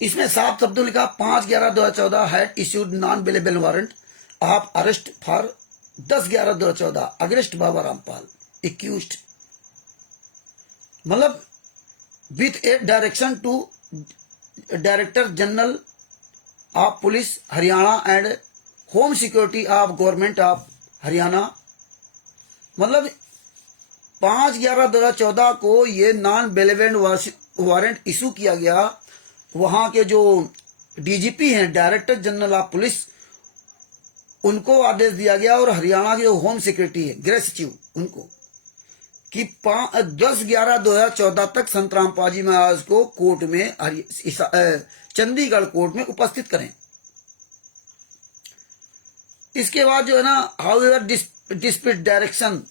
इसमें साफ शब्दों लिखा 5/11/2014 had issued non available warrant of arrest for 10/11/2014 against Baba Rampal accused, मतलब with a direction to director general of police Haryana and home security of government of Haryana. मतलब 5/11/2014 को ये नॉन अवेलेबल वारंट इशू किया गया। वहां के जो DGP हैं, डायरेक्टर जनरल ऑफ पुलिस, उनको आदेश दिया गया, और हरियाणा के जो होम सिक्योरिटी है, गृह सचिव, उनको, कि 10/11/2014 तक संत रामपाल जी महाराज को कोर्ट में, चंडीगढ़ कोर्ट में उपस्थित करें। इसके बाद जो है ना, however dispute direction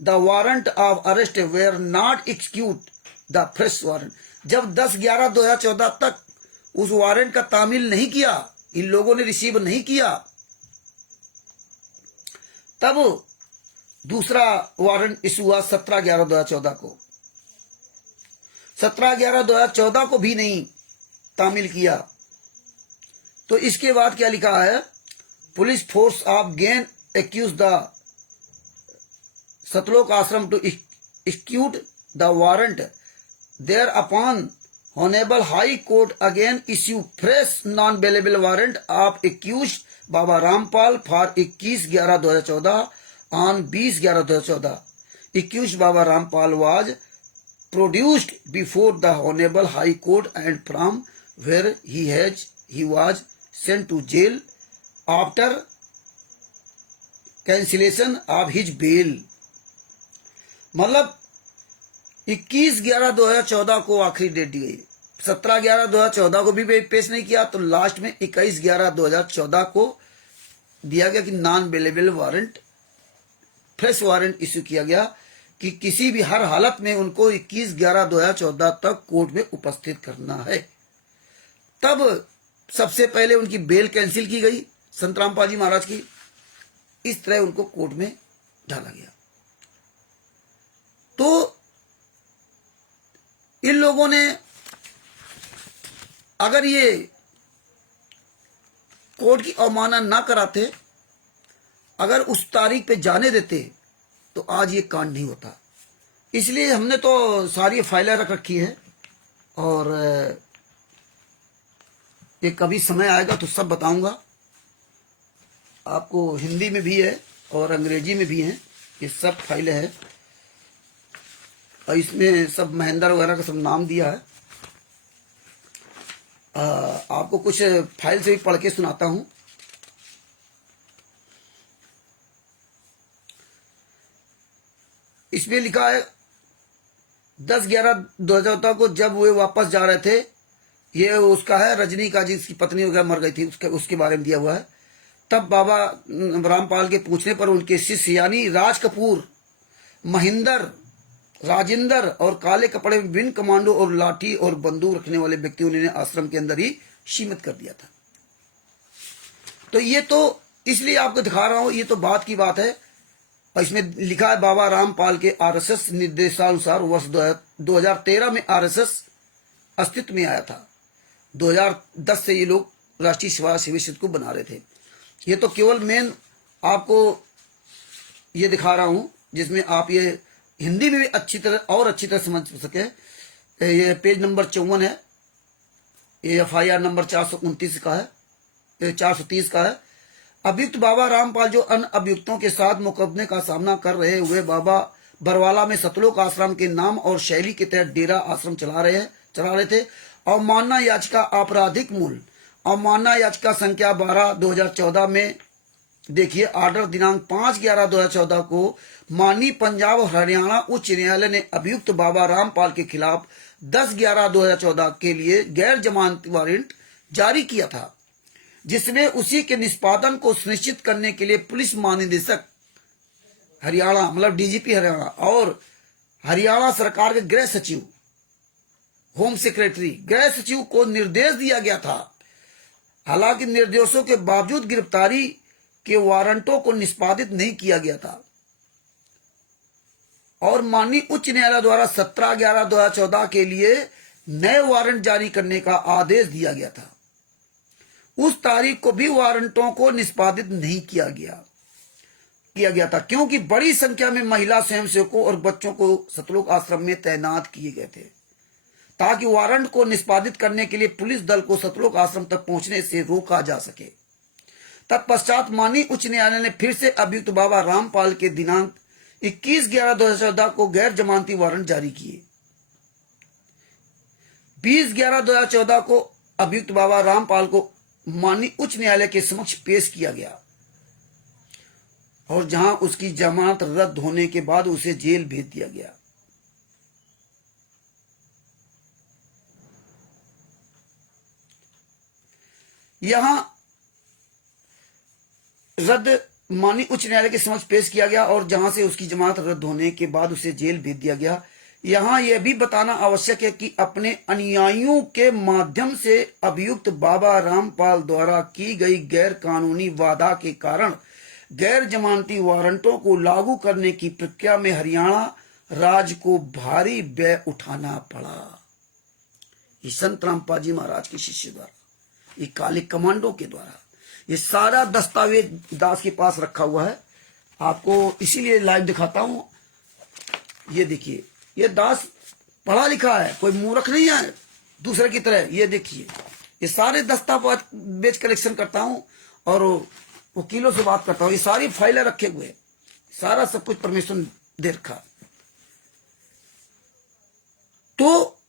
the warrant of arrest were not execute the fresh warrant. जब 10/11/2014 तक उस वारंट का तामील नहीं किया, इन लोगों ने रिसीव नहीं किया, तब दूसरा वारंट इशू हुआ 17/11/2014 को। 17/11/2014 को भी नहीं तामील किया। तो इसके बाद क्या लिखा है, police force of gain accuse the Satlok Ashram to execute the warrant there upon Honorable High Court again issue fresh non-bailable warrant of accused Baba Rampal for 21/11/2014 on 20/11/2014. Accused Baba Rampal was produced before the Honorable High Court and from where he was sent to jail after cancellation of his bail। मतलब 21/11/2014 को आखिरी डेट दी गई। 17/11/2014 को भी पेश नहीं किया, तो लास्ट में 21/11/2014 को दिया गया कि non bailable warrant, fresh warrant issue किया गया कि किसी भी हर हालत में उनको 21/11/2014 तक कोर्ट में उपस्थित करना है। तब सबसे पहले उनकी बेल कैंसिल की गई संत रामपाल जी महाराज की। इस तरह उनको कोर्ट में डाला गया। तो इन लोगों ने अगर ये कोर्ट की अवमानना ना कराते, अगर उस तारीख पे जाने देते, तो आज ये कांड नहीं होता। इसलिए हमने तो सारी फाइलें रख रखी है, और ये कभी समय आएगा तो सब बताऊंगा आपको। हिंदी में भी है और अंग्रेजी में भी है, ये सब फाइलें हैं, और इसमें सब महेंद्र वगैरह का सब नाम दिया है। आपको कुछ फाइल से भी पढ़ के सुनाता हूं। इसमें लिखा है 10/11/2014 को जब वे वापस जा रहे थे, ये उसका है रजनी का जिसकी पत्नी वगैरह मर गई थी, उसके बारे में दिया हुआ है। तब बाबा रामपाल के पूछने पर उनके शिष्य यानी राज कपूर, महेंद्र, राजेंद्र और काले कपड़े में बिन कमांडो और लाठी और बंदूक रखने वाले व्यक्तियों ने आश्रम के अंदर ही सीमित कर दिया था। तो ये तो इसलिए आपको दिखा रहा हूं, ये तो बात की बात है। और इसमें लिखा है बाबा रामपाल के आरएसएस निर्देशानुसार वर्ष 2013 में आरएसएस अस्तित्व में आया था। 2010 से ये लोग राष्ट्रीय सेवा परिषद को बना रहे थे। ये तो केवल मेन आपको ये दिखा रहा हूं, जिसमें आप ये हिंदी में भी अच्छी तरह समझ सके। ये पेज नंबर 54 है, ये FIR नंबर 429 का है, 430 का है। अभियुक्त बाबा रामपाल जो अन्य अभियुक्तों के साथ मुकदमे का सामना कर रहे हुए बाबा बरवाला में सतलोक आश्रम के नाम और शैली के तहत डेरा आश्रम चला रहे थे। अवमानना याचिका आपराधिक मूल अवमानना याचिका संख्या 12/2014 में देखिए, आर्डर दिनांक 5/11/2014 को माननीय पंजाब और हरियाणा उच्च न्यायालय ने अभियुक्त बाबा रामपाल के खिलाफ 10/11/2014 के लिए गैर जमानती वारंट जारी किया था, जिसमें उसी के निष्पादन को सुनिश्चित करने के लिए पुलिस महानिदेशक हरियाणा मतलब DGP हरियाणा और हरियाणा सरकार के गृह सचिव, होम सेक्रेटरी, गृह सचिव को निर्देश दिया गया था। हालांकि निर्देशों के बावजूद गिरफ्तारी के वारंटों को निष्पादित नहीं किया गया था और माननीय उच्च न्यायालय द्वारा 17/11/2014 के लिए नए वारंट जारी करने का आदेश दिया गया था। उस तारीख को भी वारंटों को निष्पादित नहीं किया गया था, क्योंकि बड़ी संख्या में महिला स्वयंसेवकों और बच्चों को सतलोक आश्रम में तैनात किए गए थे, ताकि वारंट को निष्पादित करने के लिए पुलिस दल को सतलोक आश्रम तक पहुंचने से रोका जा सके। तत्पश्चात माननीय उच्च न्यायालय ने फिर से अभियुक्त बाबा रामपाल के दिनांक 21/11/2014 को गैर जमानती वारंट जारी किए। 20/11/2014 को अभियुक्त बाबा रामपाल को माननीय उच्च न्यायालय के समक्ष पेश किया गया और जहां उसकी जमानत रद्द होने के बाद उसे जेल भेज दिया गया। यहां रद्द माननीय उच्च न्यायालय के समक्ष पेश किया गया और जहां से उसकी जमानत रद्द होने के बाद उसे जेल भेज दिया गया। यहाँ यह भी बताना आवश्यक है कि अपने अनुयायियों के माध्यम से अभियुक्त बाबा रामपाल द्वारा की गई गैर कानूनी वादा के कारण गैर जमानती वारंटों को लागू करने की प्रक्रिया में हरियाणा राज्य को भारी व्यय उठाना पड़ा। ये संत रामपाल जी महाराज के शिष्य द्वारा, ये काले कमांडो के द्वारा, ये सारा दस्तावेज दास के पास रखा हुआ है। आपको इसीलिए लाइव दिखाता हूं। ये देखिए, ये दास पढ़ा लिखा है, कोई मूर्ख नहीं है दूसरे की तरह। ये देखिए, ये सारे दस्तावेज कलेक्शन करता हूं और वकीलों से बात करता हूं। ये सारी फाइलें रखे हुए, सारा सब कुछ परमिशन दे रखा। तो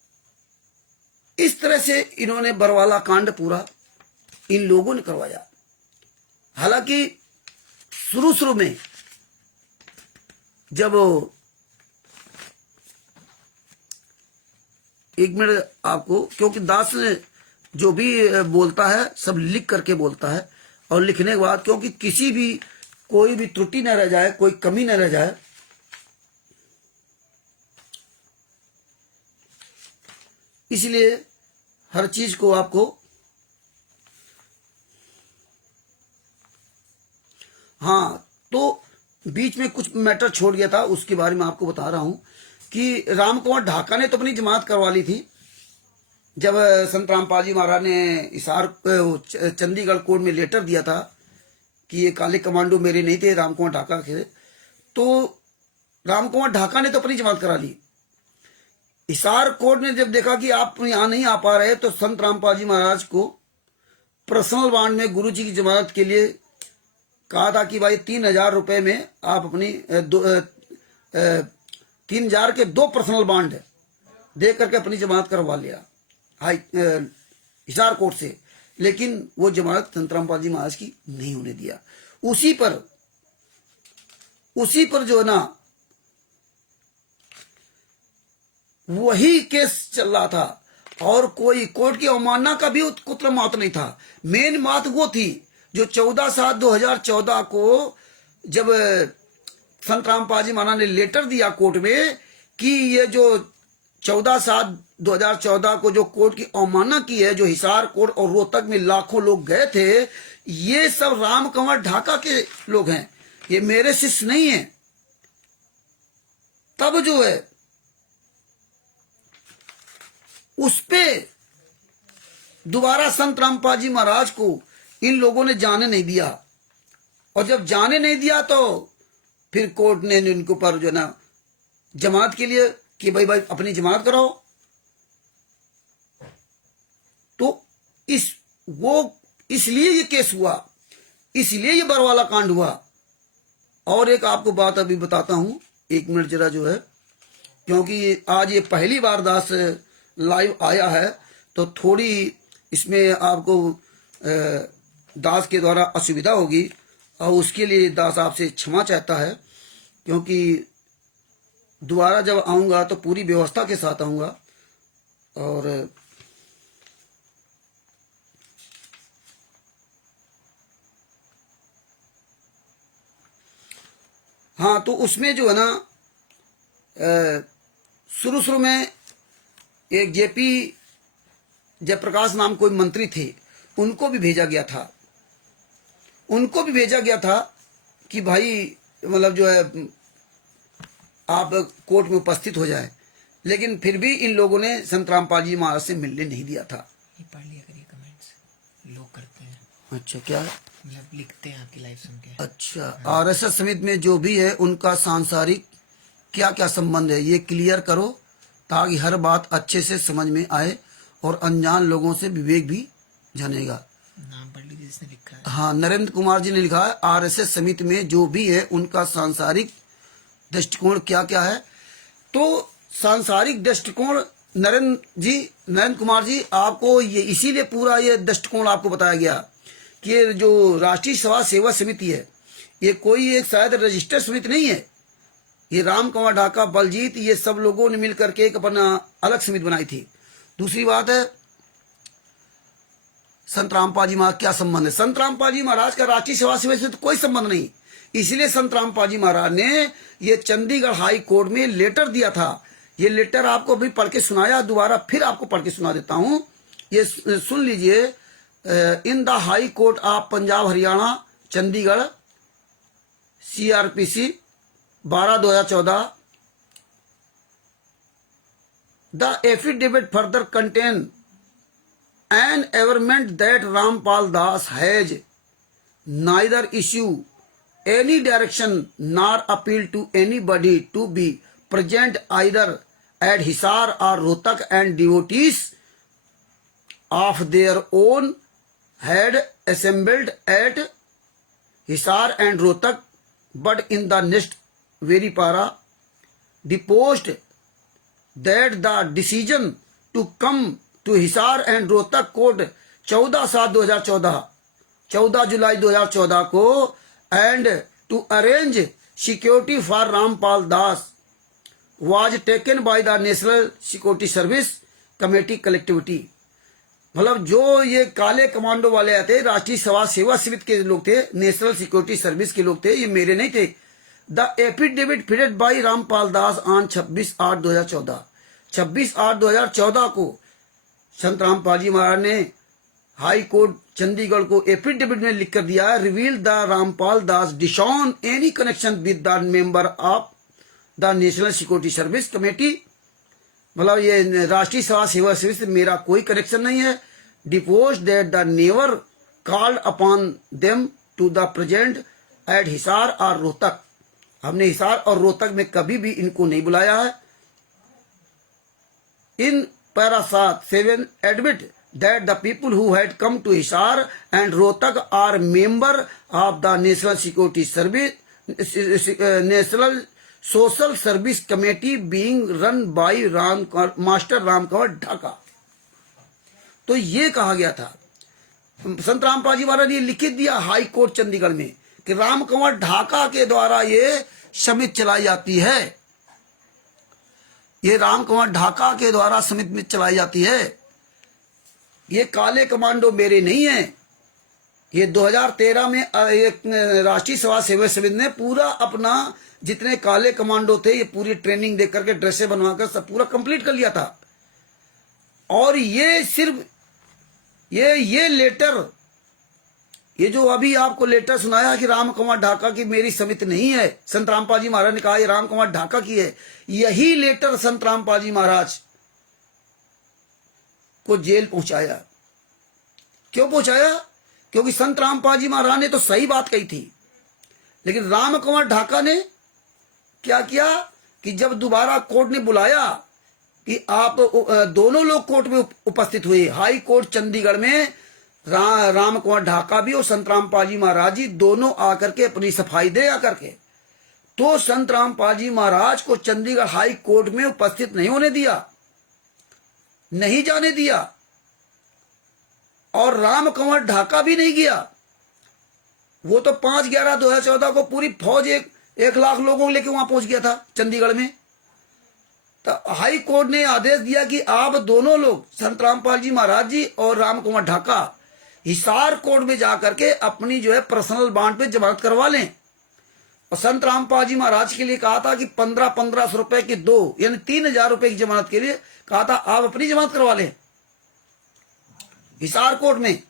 इस तरह से इन्होंने बरवाला कांड पूरा इन लोगों ने करवाया। हालांकि शुरू में जब, एक मिनट आपको, क्योंकि दास ने जो भी बोलता है सब लिख करके बोलता है, और लिखने के बाद क्योंकि किसी भी कोई भी त्रुटि न रह जाए, कोई कमी न रह जाए, इसलिए हर चीज को आपको, हाँ, तो बीच में कुछ मैटर छोड़ गया था, उसके बारे में आपको बता रहा हूं कि रामकुमार ढाका ने तो अपनी जमात करवा ली थी। जब संत रामपाल जी महाराज ने हिसार चंडीगढ़ कोर्ट में लेटर दिया था कि ये काले कमांडो मेरे नहीं थे, रामकुमार ढाका के, तो रामकुमार ढाका ने तो अपनी जमात करा ली। हिसार कोर्ट ने जब देखा कि आप यहां नहीं आ पा रहे, तो संत रामपाल जी महाराज को पर्सनल बॉन्ड में गुरु जी की जमानत के लिए कहा था कि भाई 3,000 रुपए में आप अपनी 3,000 के 2 पर्सनल बॉन्ड दे करके अपनी जमानत करवा लिया हिसार कोर्ट से। लेकिन वो जमानत संत रामपाल जी महाराज की नहीं होने दिया। उसी पर जो है ना, वही केस चल रहा था और कोई कोर्ट की अवमानना का भी कुछ मात नहीं था। मेन बात वो थी जो 14/7/2014 को जब संत रामपाल जी महाराज ने लेटर दिया कोर्ट में कि ये जो 14/7/2014 को जो कोर्ट की अवमानना की है, जो हिसार कोर्ट और रोहतक में लाखों लोग गए थे, ये सब रामकुमार ढाका के लोग हैं, ये मेरे शिष्य नहीं है। तब जो है उस पे दोबारा संत रामपाल जी महाराज को इन लोगों ने जाने नहीं दिया, और जब जाने नहीं दिया तो फिर कोर्ट ने इनके ऊपर जो ना जमानत के लिए कि भाई अपनी जमानत कराओ। तो इसलिए ये केस हुआ, इसलिए ये बरवाला कांड हुआ। और एक आपको बात अभी बताता हूं, 1 मिनट जरा जो है, क्योंकि आज ये पहली बार दास लाइव आया है, तो थोड़ी इसमें आपको दास के द्वारा असुविधा होगी, और उसके लिए दास आपसे क्षमा चाहता है, क्योंकि दोबारा जब आऊंगा तो पूरी व्यवस्था के साथ आऊंगा। और हाँ, तो उसमें जो है ना, शुरू में एक जेपी जयप्रकाश नाम कोई मंत्री थे, उनको भी भेजा गया था कि भाई मतलब जो है आप कोर्ट में उपस्थित हो जाए, लेकिन फिर भी इन लोगों ने संत रामपाल जी महाराज से मिलने नहीं दिया था। ये पढ़ लिया करिए, कमेंट्स लोग करते हैं। अच्छा, क्या है? मतलब लिखते हैं आपकी लाइव सुन के। अच्छा, आरएसएस समिति में जो भी है उनका सांसारिक क्या क्या संबंध है, ये क्लियर करो ताकि हर बात अच्छे से समझ में आए और अनजान लोगों से विवेक भी जानेगा। नाम पढ़ लीजिए जिसने लिखा है। हाँ, नरेंद्र कुमार जी ने लिखा है, आरएसएस समिति में जो भी है उनका सांसारिक दृष्टिकोण क्या क्या है। तो सांसारिक दृष्टिकोण नरेंद्र कुमार जी, आपको ये इसीलिए पूरा ये दृष्टिकोण आपको बताया गया कि ये जो राष्ट्रीय समाज सेवा समिति है, ये कोई एक शायद रजिस्टर्ड समिति नहीं है। ये रामकुमार ढाका, बलजीत, ये सब लोगों ने मिलकर के एक अपना अलग समिति बनाई थी। दूसरी बात है, संत रामपाल जी महाराज क्या संबंध है? संत रामपाल जी महाराज का राष्ट्रीय सेवा समिति से तो कोई संबंध नहीं। इसलिए संत रामपाल जी महाराज ने ये चंडीगढ़ हाई कोर्ट में लेटर दिया था ये लेटर आपको अभी पढ़ के सुनाया, दोबारा फिर आपको पढ़ के सुना देता हूं। ये सुन लीजिए। In the high court of Punjab Haryana Chandigarh CRPC 12/2014 the affidavit further contain an averment that Rampal Das has neither issue any direction nor appeal to anybody to be present either at Hisar or Rohtak, and devotees of their own had assembled at Hisar and Rohtak, but in the next very para deposed that the decision to come to Hisar and Rohtak court 14/7/2014 14 जुलाई 2014 को and to arrange security for Rampal Das was taken by the National Security Service Committee collectivity। मतलब जो ये काले कमांडो वाले आते, राष्ट्रीय समाज सेवा समिति के लोग थे, नेशनल सिक्योरिटी सर्विस के लोग थे, ये मेरे नहीं थे। The affidavit फिडेड by Rampal Das on 26/8/2014 26/8/2014 को संत रामपाल जी महाराज ने हाई कोर्ट चंडीगढ़ को एफिडेविट में लिख कर दिया, reveal the Rampal Das disown any connection with the member of the national security service committee. मतलब ये राष्ट्रीय समाज सेवा सर्विस से मेरा कोई कनेक्शन नहीं है। Depose that the never called upon them to the present at Hisar और रोहतक। हमने हिसार और रोहतक में कभी भी इनको नहीं बुलाया है। इन Para 7 admit that the people who had come to Hisar and Rohtak are member of the National Security Service, National Social Service Committee being run by Master Ram Kanwar Dhaka. तो ये कहा गया था, संत रामपाल जी महाराज ने लिखित दिया हाई कोर्ट चंडीगढ़ में कि राम कंवर ढाका के द्वारा ये समिति चलाई जाती है। ये राम कंवर ढाका के द्वारा समिति में चलाई जाती है। ये काले कमांडो मेरे नहीं हैं। ये 2013 में एक राष्ट्रीय समाज सेवा समिति ने पूरा अपना जितने काले कमांडो थे, ये पूरी ट्रेनिंग देकर के ड्रेसें बनवाकर सब पूरा कंप्लीट कर लिया था। और ये सिर्फ ये लेटर, ये जो अभी आपको लेटर सुनाया कि राम कंवर ढाका की मेरी समिति नहीं है, संत रामपाल जी महाराज ने कहा ये राम कंवर ढाका की है, यही लेटर संत रामपाल जी महाराज को जेल पहुंचाया। क्यों पहुंचाया? क्योंकि संत रामपाल जी महाराज ने तो सही बात कही थी, लेकिन राम कंवर ढाका ने क्या किया कि जब दोबारा कोर्ट ने बुलाया कि आप दोनों लोग कोर्ट में उपस्थित हुए, हाई कोर्ट चंडीगढ़ में राम कंवर ढाका भी और संत रामपाल जी महाराज जी दोनों आकर के अपनी सफाई दे आकर के, तो संत रामपाल जी महाराज को चंडीगढ़ हाई कोर्ट में उपस्थित नहीं होने दिया, नहीं जाने दिया। और राम कंवर ढाका भी नहीं गया। वो तो 5/11/2014 को पूरी फौज 1 लाख लोगों को लेकर वहां पहुंच गया था चंडीगढ़ में। तो हाई कोर्ट ने आदेश दिया कि आप दोनों लोग संत रामपाल जी महाराज जी और राम कंवर ढाका हिसार कोर्ट में जाकर के अपनी जो है पर्सनल बॉन्ड पे जमानत करवा लें। और संत रामपाल जी महाराज के लिए कहा था कि 1500 रुपए की 2 यानी 3000 रुपए की जमानत के लिए कहा था आप अपनी जमानत करवा लें हिसार कोर्ट में।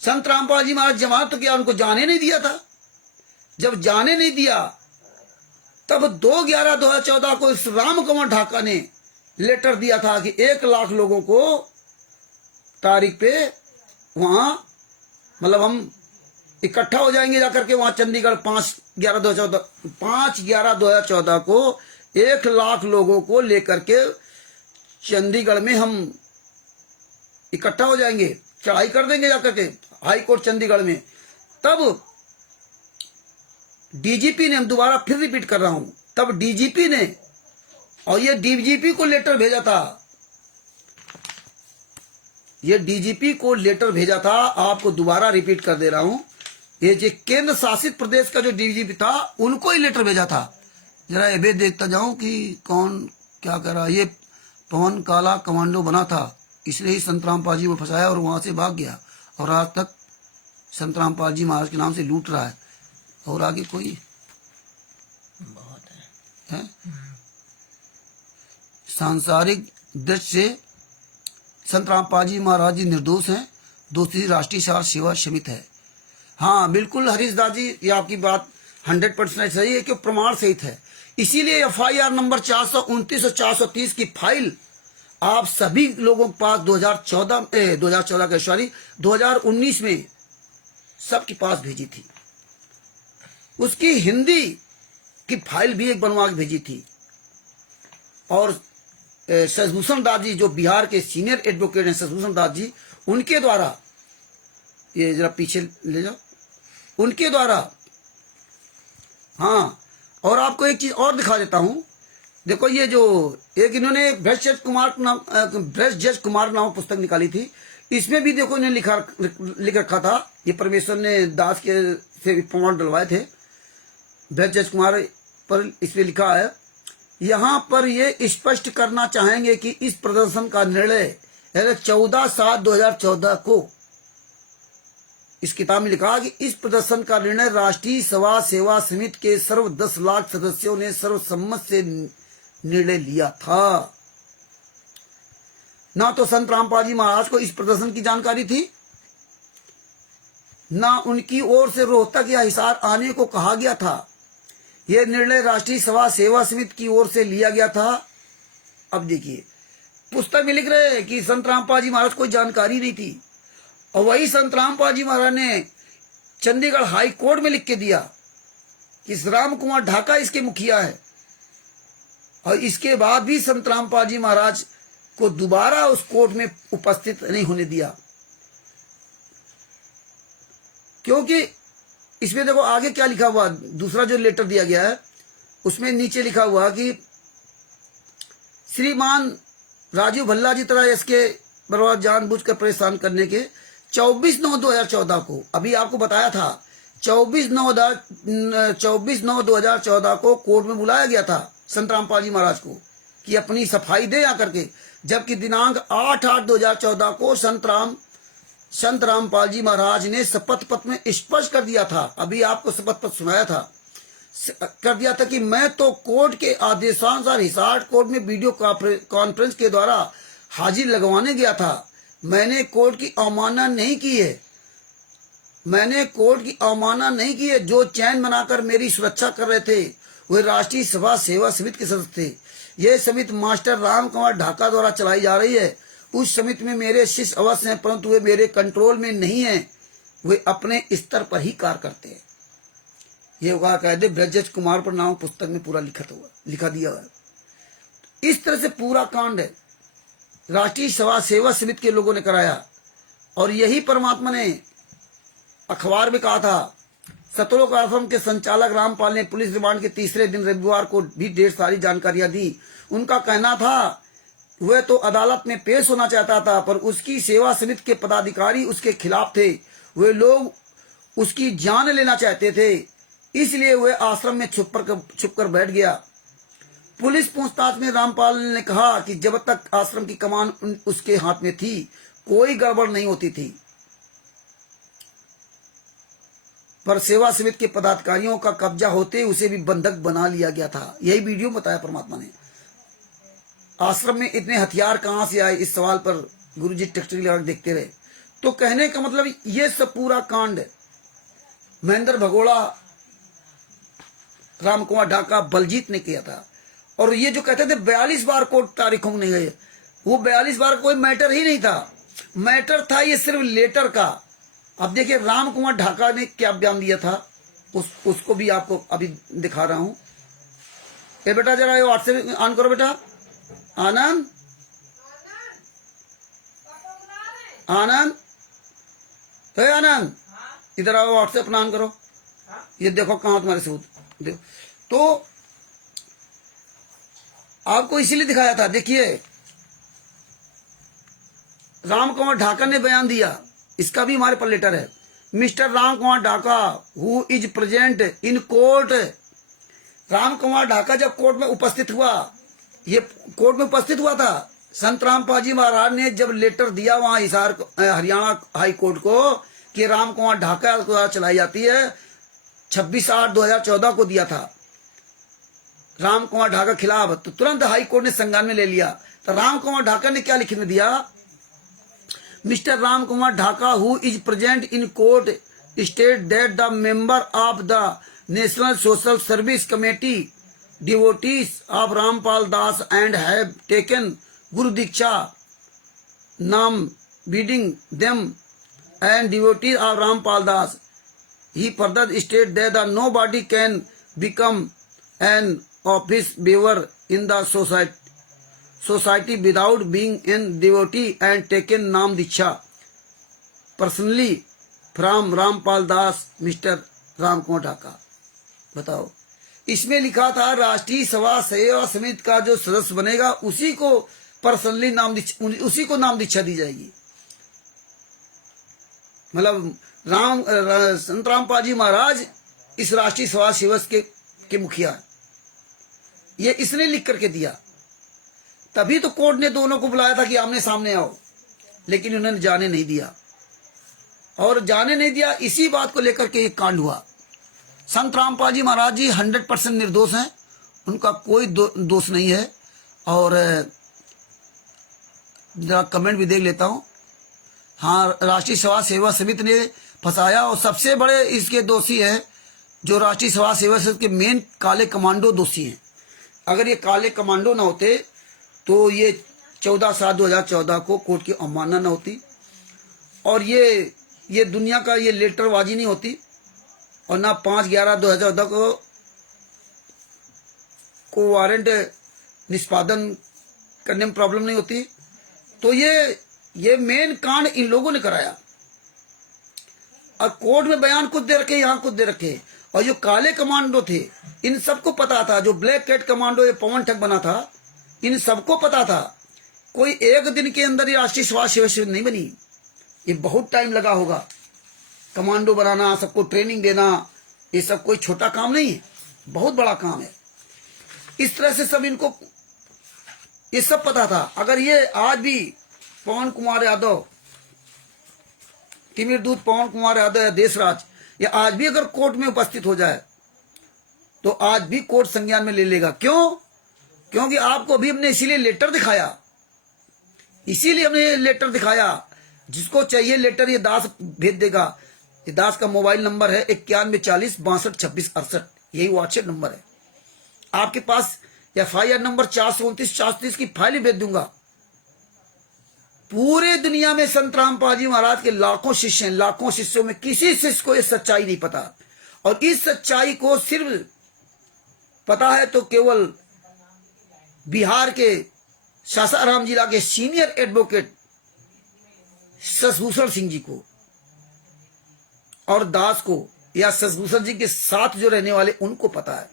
संत रामपाल जी महाराज जमानत तो किया, उनको जाने नहीं दिया था। जब जाने नहीं दिया तब 2/11/2014 को इस राम कंवर ढाका ने लेटर दिया था कि 1 लाख लोगों को तारीख पे वहां मतलब हम इकट्ठा हो जाएंगे जाकर के वहां चंडीगढ़ 5/11/2014 को 1 लाख लोगों को लेकर के चंडीगढ़ में हम इकट्ठा हो जाएंगे, चढ़ाई कर देंगे जाकर के हाई कोर्ट चंडीगढ़ में। तब डीजीपी ने, हम दोबारा फिर रिपीट कर रहा हूं, तब डीजीपी ने और ये डीजीपी को लेटर भेजा था, ये डीजीपी को लेटर भेजा था। आपको दोबारा रिपीट कर दे रहा हूं, ये जो केंद्र शासित प्रदेश का जो डीजीपी था उनको ही लेटर भेजा था। जरा ये भी देखता जाऊं कि कौन क्या कर रहा है। ये पवन काला कमांडो बना था, इसलिए ही संत रामपाल जी को फंसाया और वहां से भाग गया और आज तक संत रामपाल जी महाराज के नाम से लूट रहा है। और आगे कोई बहुत है। सांसारिक दृष्टि से संत रामपाल जी महाराज जी निर्दोष हैं, दूसरी राष्ट्रीय सेवा समित है। हाँ बिल्कुल हरीश दास जी, ये आपकी बात 100% सही है कि प्रमाण सहित है। इसीलिए FIR नंबर 429 और 430 की फाइल आप सभी लोगों के पास 2019 में सबके पास भेजी थी। उसकी हिंदी की फाइल भी एक बनवा के भेजी थी। और शशिभूषण दास जी जो बिहार के सीनियर एडवोकेट हैं, शशिभूषण दास जी, उनके द्वारा, ये जरा पीछे ले जाओ, उनके द्वारा। हाँ, और आपको एक चीज और दिखा देता हूं। देखो ये जो एक इन्होंने भ्रष्ट जज कुमार नाम पुस्तक निकाली थी, इसमें भी देखो इन्होंने लिख रखा था, ये परमेश्वर ने दास के से प्रमाण डलवाए थे भ्रष्ट जज कुमार पर। इसमें लिखा है, यहाँ पर ये स्पष्ट करना चाहेंगे कि इस प्रदर्शन का निर्णय 14/7/2014 को, इस किताब में लिखा कि इस प्रदर्शन का निर्णय राष्ट्रीय सेवा समिति के सर्व 10 लाख सदस्यों ने सर्वसम्मत से निर्णय लिया था। ना तो संत रामपाल जी महाराज को इस प्रदर्शन की जानकारी थी, ना उनकी ओर से रोहतक या हिसार आने को कहा गया था। यह निर्णय राष्ट्रीय सेवा समिति की ओर से लिया गया था। अब देखिए पुस्तक में लिख रहे हैं कि संत रामपाल जी महाराज को जानकारी नहीं थी, और वही संत रामपाल जी महाराज ने चंडीगढ़ हाई कोर्ट में लिख के दिया कि राम कुमार ढाका इसके मुखिया है। और इसके बाद भी संत रामपाल जी महाराज को दोबारा उस कोर्ट में उपस्थित नहीं होने दिया, क्योंकि इसमें देखो आगे क्या लिखा हुआ, दूसरा जो लेटर दिया गया है उसमें नीचे लिखा हुआ कि श्रीमान राजीव भल्ला जी तरह इसके बर्बाद जानबूझकर परेशान करने के 24/9/2014 को, अभी आपको बताया था 24/9/2014 को कोर्ट में बुलाया गया था संत रामपाल जी महाराज को कि अपनी सफाई दे आकर के, जबकि दिनांक 8/8/2014 को संत रामपाल जी महाराज ने शपथ पत्र में स्पष्ट कर दिया था, अभी आपको शपथ पत्र सुनाया था, कर दिया था कि मैं तो कोर्ट के आदेशानुसार हिसार कोर्ट में वीडियो कॉन्फ्रेंस के द्वारा हाजिर लगवाने गया था। मैंने कोर्ट की अवमानना नहीं की है, मैंने कोर्ट की अवमानना नहीं की है। जो चैन बनाकर मेरी सुरक्षा कर रहे थे वे राष्ट्रीय सेवा समिति के सदस्य थे। यह समिति मास्टर राम कुमार ढाका द्वारा चलाई जा रही है। उस समिति में मेरे शिष्य अवश्य हैं, परंतु वे मेरे कंट्रोल में नहीं हैं, वे अपने स्तर पर ही कार्य करते हैं। ये होगा कायदे भ्रष्ट जज कुमार पर नाम पुस्तक में पूरा लिखा दिया है। इस तरह से पूरा कांड है राष्ट्रीय सेवा समिति के लोगों ने कराया। और यही परमात्मा ने अखबार में कहा था। सतलोक आश्रम के संचालक रामपाल ने पुलिस रिमांड के तीसरे दिन रविवार को भी ढेर सारी जानकारियां दी। उनका कहना था वह तो अदालत में पेश होना चाहता था, पर उसकी सेवा समिति के पदाधिकारी उसके खिलाफ थे। वे लोग उसकी जान लेना चाहते थे, इसलिए वह आश्रम में छुप कर बैठ गया। पुलिस पूछताछ में रामपाल ने कहा कि जब तक आश्रम की कमान उसके हाथ में थी कोई गड़बड़ नहीं होती थी, पर सेवा समिति के पदाधिकारियों का कब्जा होते उसे भी बंधक बना लिया गया था। यही वीडियो बताया परमात्मा ने। आश्रम में इतने हथियार कहां से आए, इस सवाल पर गुरुजी टिकटरी लगा देखते रहे। तो कहने का मतलब ये सब पूरा कांड महेंद्र भगोड़ा, राम कुमार ढाका, बलजीत ने किया था। और ये जो कहते थे 42 बार कोर्ट तारीखों में नहीं गए, वो 42 बार कोई मैटर ही नहीं था। मैटर था ये सिर्फ लेटर का। अब देखिए राम कुमार ढाका ने क्या बयान दिया था, उसको भी आपको अभी दिखा रहा हूं। ए बेटा जरा ये व्हाट्सएप ऑन करो बेटा। आनंद आनंद, हे आनंद, इधर आओ, व्हाट्सएप ऑन करो। ये देखो कहां तुम्हारे सबूत, देखो। तो आपको इसीलिए दिखाया था। देखिए राम कुमार ढाका ने बयान दिया, इसका भी हमारे पर लेटर है। Mister Ram Kumar Dhaka who is present in court. Ram Kumar Dhaka जब कोर्ट में उपस्थित हुआ, ये कोर्ट में उपस्थित हुआ था। संत रामपाल जी महाराज ने जब लेटर दिया वहां हिसार हरियाणा हाई कोर्ट को कि राम कुमार ढाका द्वारा चलाई जाती है, 26/8/2014 को दिया था। राम कुमार ढाका खिलाफ, तो तुरंत हाई कोर्ट ने संज्ञान में ले लिया। तो राम कुमार ढाका ने क्या लिखने दिया, mister Ram Kumar Dhaka who is present in court state that the member of the national social service committee devotees of Rampal Das and have taken गुरु दीक्षा नाम bidding them and devotees of Rampal Das. He further stated that nobody can become an office bearer in the society without being a devotee and taken Nam Diksha personally from Rampal Das, Mr. Ram Kumar Dhaka. बताओ, इसमें लिखा था राष्ट्रीय सभा सेवा समिति का जो सदस्य बनेगा उसी को पर्सनली उसी को नाम दीक्षा दी जाएगी। मतलब संत रामपाल जी महाराज इस राष्ट्रीय सभा सेवक के मुखिया, ये इसने लिख करके दिया। तभी तो कोर्ट ने दोनों को बुलाया था कि आमने सामने आओ, लेकिन उन्होंने जाने नहीं दिया। और जाने नहीं दिया, इसी बात को लेकर के एक कांड हुआ। संत रामपाल जी महाराज जी 100% निर्दोष हैं, उनका कोई दोष नहीं है। और जरा कमेंट भी देख लेता हूं। हाँ, राष्ट्रीय सभा सेवा समिति ने फंसाया और सबसे बड़े इसके दोषी है जो राष्ट्रीय सभा सेवा समिति के मेन काले कमांडो दोषी हैं। अगर ये काले कमांडो ना होते तो ये 14/7/2014 को कोर्ट की अवमानना न होती और ये दुनिया का ये लेटरबाजी नहीं होती और ना 5/11/2014 को वारंट निष्पादन करने में प्रॉब्लम नहीं होती। तो ये मेन कांड इन लोगों ने कराया और कोर्ट में बयान खुद दे रखे, यहाँ खुद दे रखे। और जो काले कमांडो थे इन सबको पता था, जो ब्लैक कैट कमांडो ये पवन ठग बना था, इन सबको पता था कोई एक दिन के अंदर ये राष्ट्रीय सभा सेवा समिति नहीं बनी। ये बहुत टाइम लगा होगा। कमांडो बनाना, सबको ट्रेनिंग देना, ये सब कोई छोटा काम नहीं है, बहुत बड़ा काम है। इस तरह से सब इनको ये सब पता था। अगर ये आज भी पवन कुमार यादव, तिमिर दूत पवन कुमार यादव या देशराज, ये आज भी अगर कोर्ट में उपस्थित हो जाए तो आज भी कोर्ट संज्ञान में ले लेगा। क्यों? क्योंकि आपको अभी हमने इसीलिए लेटर दिखाया, इसीलिए हमने लेटर दिखाया। जिसको चाहिए लेटर ये दास भेज देगा। ये दास का मोबाइल नंबर है 9140 62 26 68, यही व्हाट्सएप नंबर है। आपके पास FIR नंबर 429 की फाइल ही भेज दूंगा। पूरे दुनिया में संत रामपाल जी महाराज के लाखों शिष्य हैं, लाखों शिष्यों में किसी शिष्य को ये सच्चाई नहीं पता। और इस सच्चाई को सिर्फ पता है तो केवल बिहार के सासाराम जिला के सीनियर एडवोकेट शशिभूषण सिंह जी को और दास को, या शशिभूषण जी के साथ जो रहने वाले उनको पता है।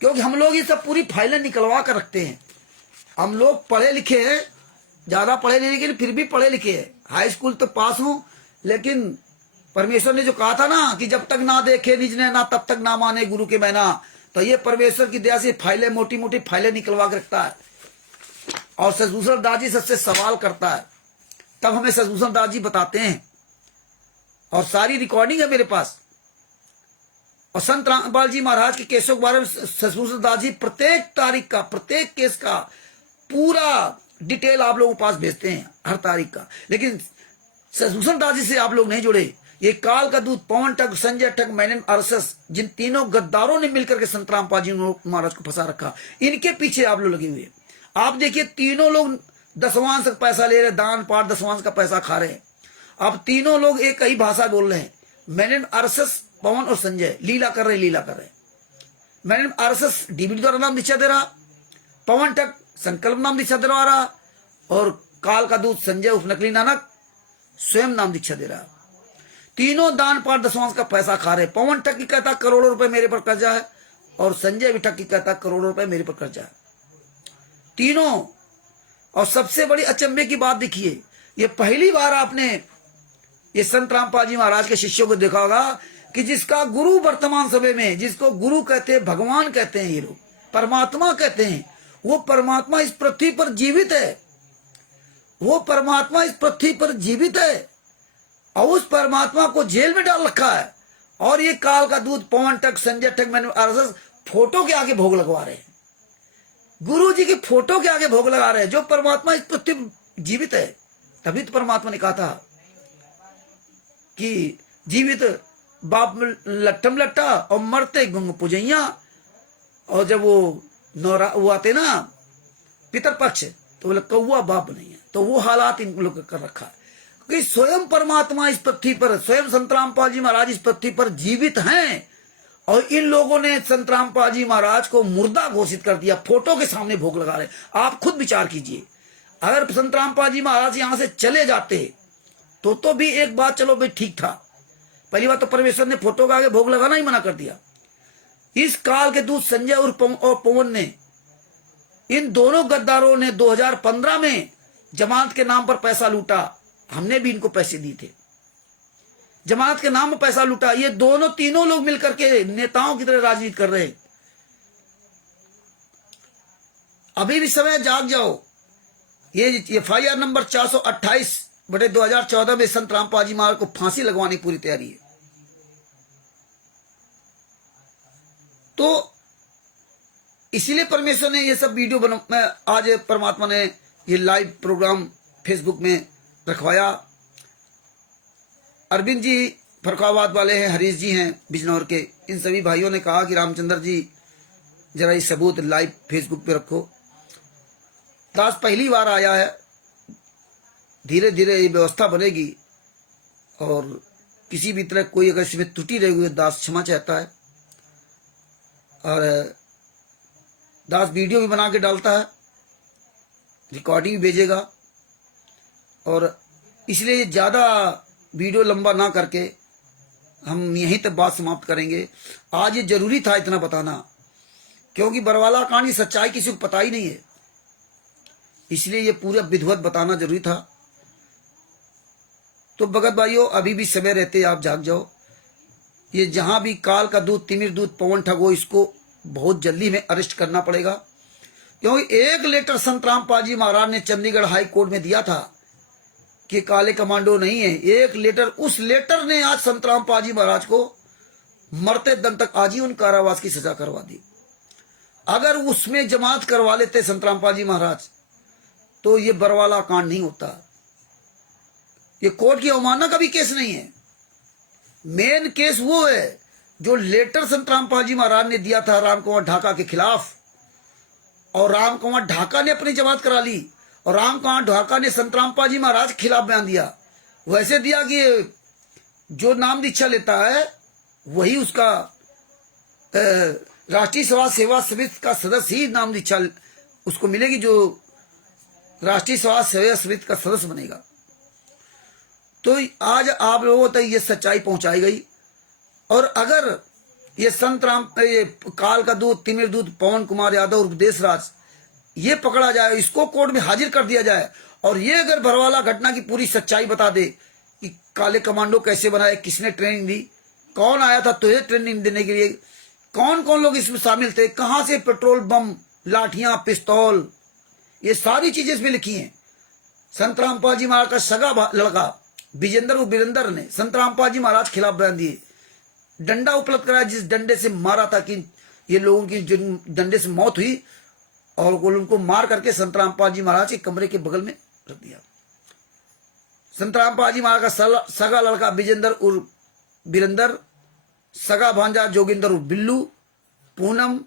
क्योंकि हम लोग ये सब पूरी फाइलें निकलवा कर रखते हैं। हम लोग पढ़े लिखे हैं, ज्यादा पढ़े नहीं लेकिन फिर भी पढ़े लिखे हैं। हाई स्कूल तो पास हूं, लेकिन परमेश्वर ने जो कहा था ना कि जब तक ना देखे निज ने ना तब तक ना माने गुरु के मैना, तो ये परमेश्वर की दया से फाइलें, मोटी मोटी फाइलें निकलवा के रखता है। और शशिभूषण दास जी सबसे सवाल करता है, तब हमें शशिभूषण दास जी बताते हैं और सारी रिकॉर्डिंग है मेरे पास। और संत रामपाल जी महाराज के केसों के बारे में शशिभूषण दास जी प्रत्येक तारीख का, प्रत्येक केस का पूरा डिटेल आप लोगों के पास भेजते हैं, हर तारीख का। लेकिन शशिभूषण दास जी से आप लोग नहीं जुड़े। ये काल का दूत, पवन ठग, संजय ठग, मैनन RSS, जिन तीनों गद्दारों ने मिलकर के संत रामपाल जी महाराज को फंसा रखा, इनके पीछे आप लोग लगे हुए। आप देखिए तीनों लोग दशवांश का पैसा ले रहे, दान पाठ दशवांश का पैसा खा रहे हैं। अब तीनों लोग एक ही भाषा बोल रहे हैं। मैनन RSS, पवन और संजय लीला कर रहे, लीला कर रहे। मैंने RSS DVD द्वारा नाम दीक्षा दे रहा, पवन ठग संकल्प नाम दीक्षा दिलवा रहा, और काल का दूत संजय उप नकली नानक स्वयं नाम दीक्षा दे रहा। तीनों दान पाठ दशवांश का पैसा खा रहे। पवन ठग की कहता करोड़ों रुपए मेरे पर कर्जा है, और संजय भी ठग की कहता करोड़ों रुपए मेरे पर कर्जा है, तीनों। और सबसे बड़ी अचंभे की बात देखिए, ये पहली बार आपने ये संत रामपाल जी महाराज के शिष्यों को देखा होगा कि जिसका गुरु वर्तमान समय में, जिसको गुरु कहते हैं, भगवान कहते हैं, ये लोग परमात्मा कहते हैं, वो परमात्मा इस पृथ्वी पर जीवित है। वो परमात्मा इस पृथ्वी पर जीवित है और उस परमात्मा को जेल में डाल रखा है। और ये काल का दूत, पवन ठग, संजय ठग, मैंने RSS फोटो के आगे भोग लगवा रहे हैं। गुरु जी की फोटो के आगे भोग लगा रहे हैं। जो परमात्मा इस पृथ्वी पर जीवित है, तभी तो परमात्मा ने कहा था कि जीवित बाप लट्ठम लट्टा और मरते गुंग पुजैया। और जब वो आते ना पितरपक्ष, तो बोले कौआ बाप नहीं है। तो वो हालात इन लोग कर रखा है कि स्वयं परमात्मा इस पृथ्वी पर, स्वयं संत रामपाल जी महाराज इस पृथ्वी पर जीवित हैं, और इन लोगों ने संत रामपाल जी महाराज को मुर्दा घोषित कर दिया। फोटो के सामने भोग लगा रहे। आप खुद विचार कीजिए, अगर संत रामपाल जी महाराज यहां से चले जाते तो भी एक बात चलो भाई ठीक था। पहली बात तो परमेश्वर ने फोटो के आगे भोग लगाना ही मना कर दिया। इस काल के दूत संजय और पवन ने, इन दोनों गद्दारों ने 2015 में जमानत के नाम पर पैसा लूटा। हमने भी इनको पैसे दिए थे, जमानत के नाम पर पैसा लूटा। ये दोनों तीनों लोग मिलकर के नेताओं की तरह राजनीति कर रहे हैं। अभी भी समय, जाग जाओ। ये FIR नंबर 428/2014 में संत रामपाल जी महाराज को फांसी लगवाने की पूरी तैयारी है। तो इसीलिए परमेश्वर ने ये सब वीडियो बना, आज परमात्मा ने ये लाइव प्रोग्राम फेसबुक में रखवाया। अरविंद जी फरखाबाद वाले हैं, हरीश जी हैं बिजनौर के, इन सभी भाइयों ने कहा कि रामचंद्र जी जरा ये सबूत लाइव फेसबुक पे रखो। दास पहली बार आया है, धीरे धीरे ये व्यवस्था बनेगी, और किसी भी तरह कोई अगर इसमें त्रुटि रही हुई दास क्षमा चाहता है। और दास वीडियो भी बना के डालता है, रिकॉर्डिंग भी भेजेगा। और इसलिए ज़्यादा वीडियो लंबा ना करके हम यहीं तक बात समाप्त करेंगे। आज ये जरूरी था इतना बताना, क्योंकि बरवाला कांड की सच्चाई किसी को पता ही नहीं है, इसलिए ये पूरा विधिवत बताना जरूरी था। तो भगत भाइयों, अभी भी समय रहते आप जाग जाओ। ये जहां भी काल का दूत, तिमिर दूत, पवन ठगो, इसको बहुत जल्दी में अरेस्ट करना पड़ेगा, क्योंकि एक लेटर संत रामपाल जी महाराज ने चंडीगढ़ हाई कोर्ट में दिया था कि काले कमांडो नहीं है। एक लेटर, उस लेटर ने आज संत रामपाल जी महाराज को मरते दम तक आजीवन कारावास की सजा करवा दी। अगर उसमें जमानत करवा लेते संत रामपाल जी महाराज, तो ये बरवाला कांड नहीं होता। ये कोर्ट की अवमानना का भी केस नहीं है। मेन केस वो है जो लेटर संत रामपाल जी महाराज ने दिया था राम कुमार ढाका के खिलाफ, और राम कुमार ढाका ने अपनी जमानत करा ली, और राम कुमार ढाका ने संत रामपाल जी महाराज के खिलाफ बयान दिया। वैसे दिया कि जो नाम दीक्षा लेता है वही उसका राष्ट्रीय समाज सेवा समिति का सदस्य ही नाम दीक्षा उसको मिलेगी, जो राष्ट्रीय समाज सेवा समिति का सदस्य बनेगा। तो आज आप लोगों तक ये सच्चाई पहुंचाई गई। और अगर ये संत राम, ये काल का दूत, तिमिर दूत, पवन कुमार यादव और उपदेश राज, ये पकड़ा जाए, इसको कोर्ट में हाजिर कर दिया जाए, और ये अगर बरवाला घटना की पूरी सच्चाई बता दे कि काले कमांडो कैसे बनाए, किसने ट्रेनिंग दी, कौन आया था तुझे ट्रेनिंग देने के लिए, कौन कौन लोग इसमें शामिल थे, कहां से पेट्रोल बम, लाठियां, पिस्तौल, ये सारी चीजें इसमें लिखी हैं। संत रामपाल जी महाराज का सगा लड़का विजेंद्र वीरेंद्र ने संत रामपाल जी महाराज खिलाफ बयान दिए, डंडा उपलब्ध कराया, जिस डंडे से मारा था कि ये लोगों की जिन डंडे से मौत हुई, और उनको मार करके संत रामपाल जी महाराज के कमरे के बगल में रख दिया। संत रामपाल जी महाराज का सगा लड़का विजेंद्र उर्फ वीरेंद्र, सगा भांजा जोगिंदर उर्फ बिल्लू, पूनम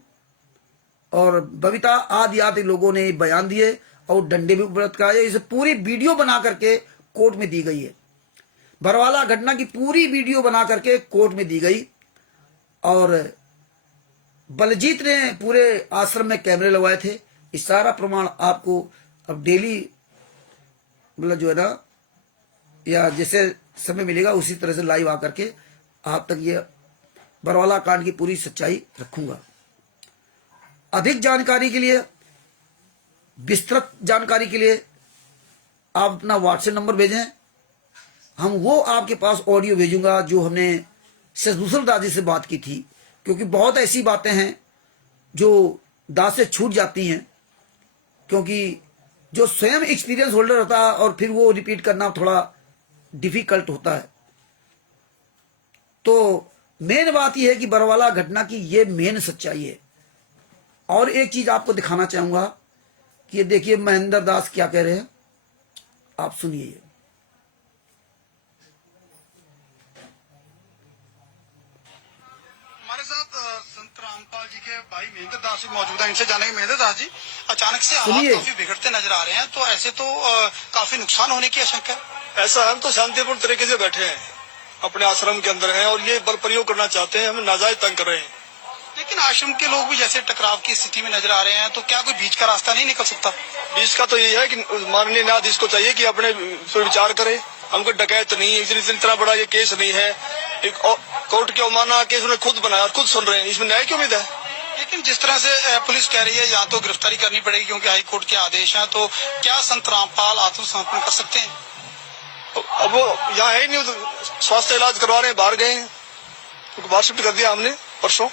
और बबीता आदि लोगों ने बयान दिए, और डंडे भी उपलब्ध कराए। इसे पूरी वीडियो बना करके कोर्ट में दी गई है। बरवाला घटना की पूरी वीडियो बना करके कोर्ट में दी गई। और बलजीत ने पूरे आश्रम में कैमरे लगवाए थे। इस सारा प्रमाण आपको अब डेली मतलब जो है ना, या जैसे समय मिलेगा उसी तरह से लाइव आकर के आप तक ये बरवाला कांड की पूरी सच्चाई रखूंगा। अधिक जानकारी के लिए, विस्तृत जानकारी के लिए आप अपना व्हाट्सएप नंबर भेजें, हम वो आपके पास ऑडियो भेजूंगा जो हमने शशभूषण दास जी से बात की थी, क्योंकि बहुत ऐसी बातें हैं जो दास से छूट जाती हैं, क्योंकि जो स्वयं एक्सपीरियंस होल्डर होता है और फिर वो रिपीट करना थोड़ा डिफिकल्ट होता है। तो मेन बात यह है कि बरवाला घटना की ये मेन सच्चाई है। और एक चीज आपको दिखाना चाहूंगा कि ये देखिए महेंद्र दास क्या कह रहे हैं, आप सुनिए। हमारे साथ संत रामपाल जी के भाई महेंद्र दास जी मौजूद हैं। इनसे जानेंगे, महेंद्र दास जी, अचानक से हालात सुनिए। काफी बिगड़ते नजर आ रहे हैं, तो ऐसे तो काफी नुकसान होने की आशंका है। ऐसा हम तो शांतिपूर्ण तरीके से बैठे हैं, अपने आश्रम के अंदर हैं और ये बल प्रयोग करना चाहते हैं, हमें नाजायज तंग कर रहे हैं। लेकिन आश्रम के लोग भी जैसे टकराव की स्थिति में नजर आ रहे हैं, तो क्या कोई बीच का रास्ता नहीं निकल सकता? बीच का तो ये है कि माननीय न्यायाधीश को चाहिए कि अपने पर विचार करे। हमको डकैत नहीं है, इतना बड़ा ये केस नहीं है, एक कोर्ट के अवमानना केस उन्होंने खुद बनाया, खुद सुन रहे हैं, इसमें न्याय की उम्मीद है। लेकिन जिस तरह से पुलिस कह रही है यहाँ तो गिरफ्तारी करनी पड़ेगी क्योंकि हाई कोर्ट के आदेश हैं, तो क्या संत रामपाल आत्मसमर्पण कर सकते हैं? अब वो यहाँ है ही नहीं, स्वास्थ्य इलाज करवा रहे हैं, बाहर गए हैं, उनको बाहर शिफ्ट कर दिया हमने परसों।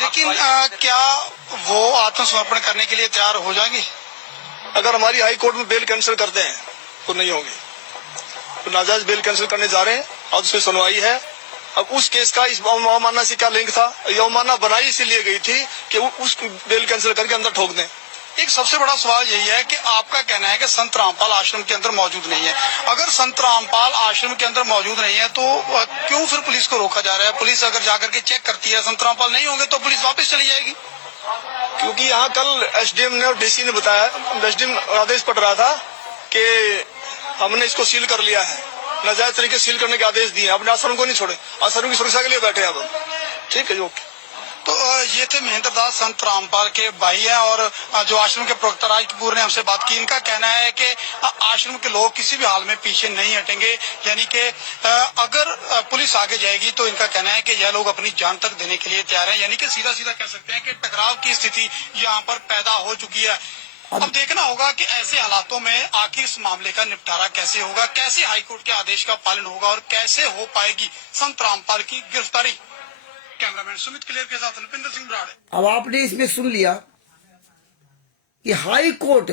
लेकिन क्या वो आत्मसमर्पण करने के लिए तैयार हो जाएंगे? अगर हमारी हाई कोर्ट में बेल कैंसिल करते हैं तो नहीं होगी, तो नाजायज बेल कैंसिल करने जा रहे हैं और उसमें सुनवाई है। अब उस केस का इस अवमानना से क्या लिंक था? ये अवमानना बनाई इसीलिए गई थी कि उस बेल कैंसिल करके अंदर ठोक दें। एक सबसे बड़ा सवाल यही है कि आपका कहना है कि संत रामपाल आश्रम के अंदर मौजूद नहीं है। अगर संत रामपाल आश्रम के अंदर मौजूद नहीं है तो क्यों फिर पुलिस को रोका जा रहा है? पुलिस अगर जाकर के चेक करती है संत रामपाल नहीं होंगे तो पुलिस वापस चली जाएगी। क्योंकि यहाँ कल एसडीएम ने और डीसी ने बताया, एसडीएम आदेश पड़ रहा था कि हमने इसको सील कर लिया है, नाजायज तरीके सील करने के आदेश दिए, अपने आश्रम को नहीं छोड़े, आश्रम की सुरक्षा के लिए बैठे हैं अब। ठीक है, ओके। तो ये थे महेंद्र दास, संत रामपाल के भाई हैं और जो आश्रम के प्रवक्ता राज कपूर ने हमसे बात की। इनका कहना है कि आश्रम के लोग किसी भी हाल में पीछे नहीं हटेंगे, यानी कि अगर पुलिस आगे जाएगी तो इनका कहना है कि यह लोग अपनी जान तक देने के लिए तैयार हैं। यानी कि सीधा सीधा कह सकते हैं कि टकराव की स्थिति यहाँ पर पैदा हो चुकी है। अब देखना होगा कि ऐसे हालातों में आखिर इस मामले का निपटारा कैसे होगा, कैसे हाईकोर्ट के आदेश का पालन होगा और कैसे हो पाएगी संत रामपाल की गिरफ्तारी। कैमरामैन सुमित क्लियर के साथ नृपिंदर सिंह बराड़। अब आपने इसमें सुन लिया कि हाई कोर्ट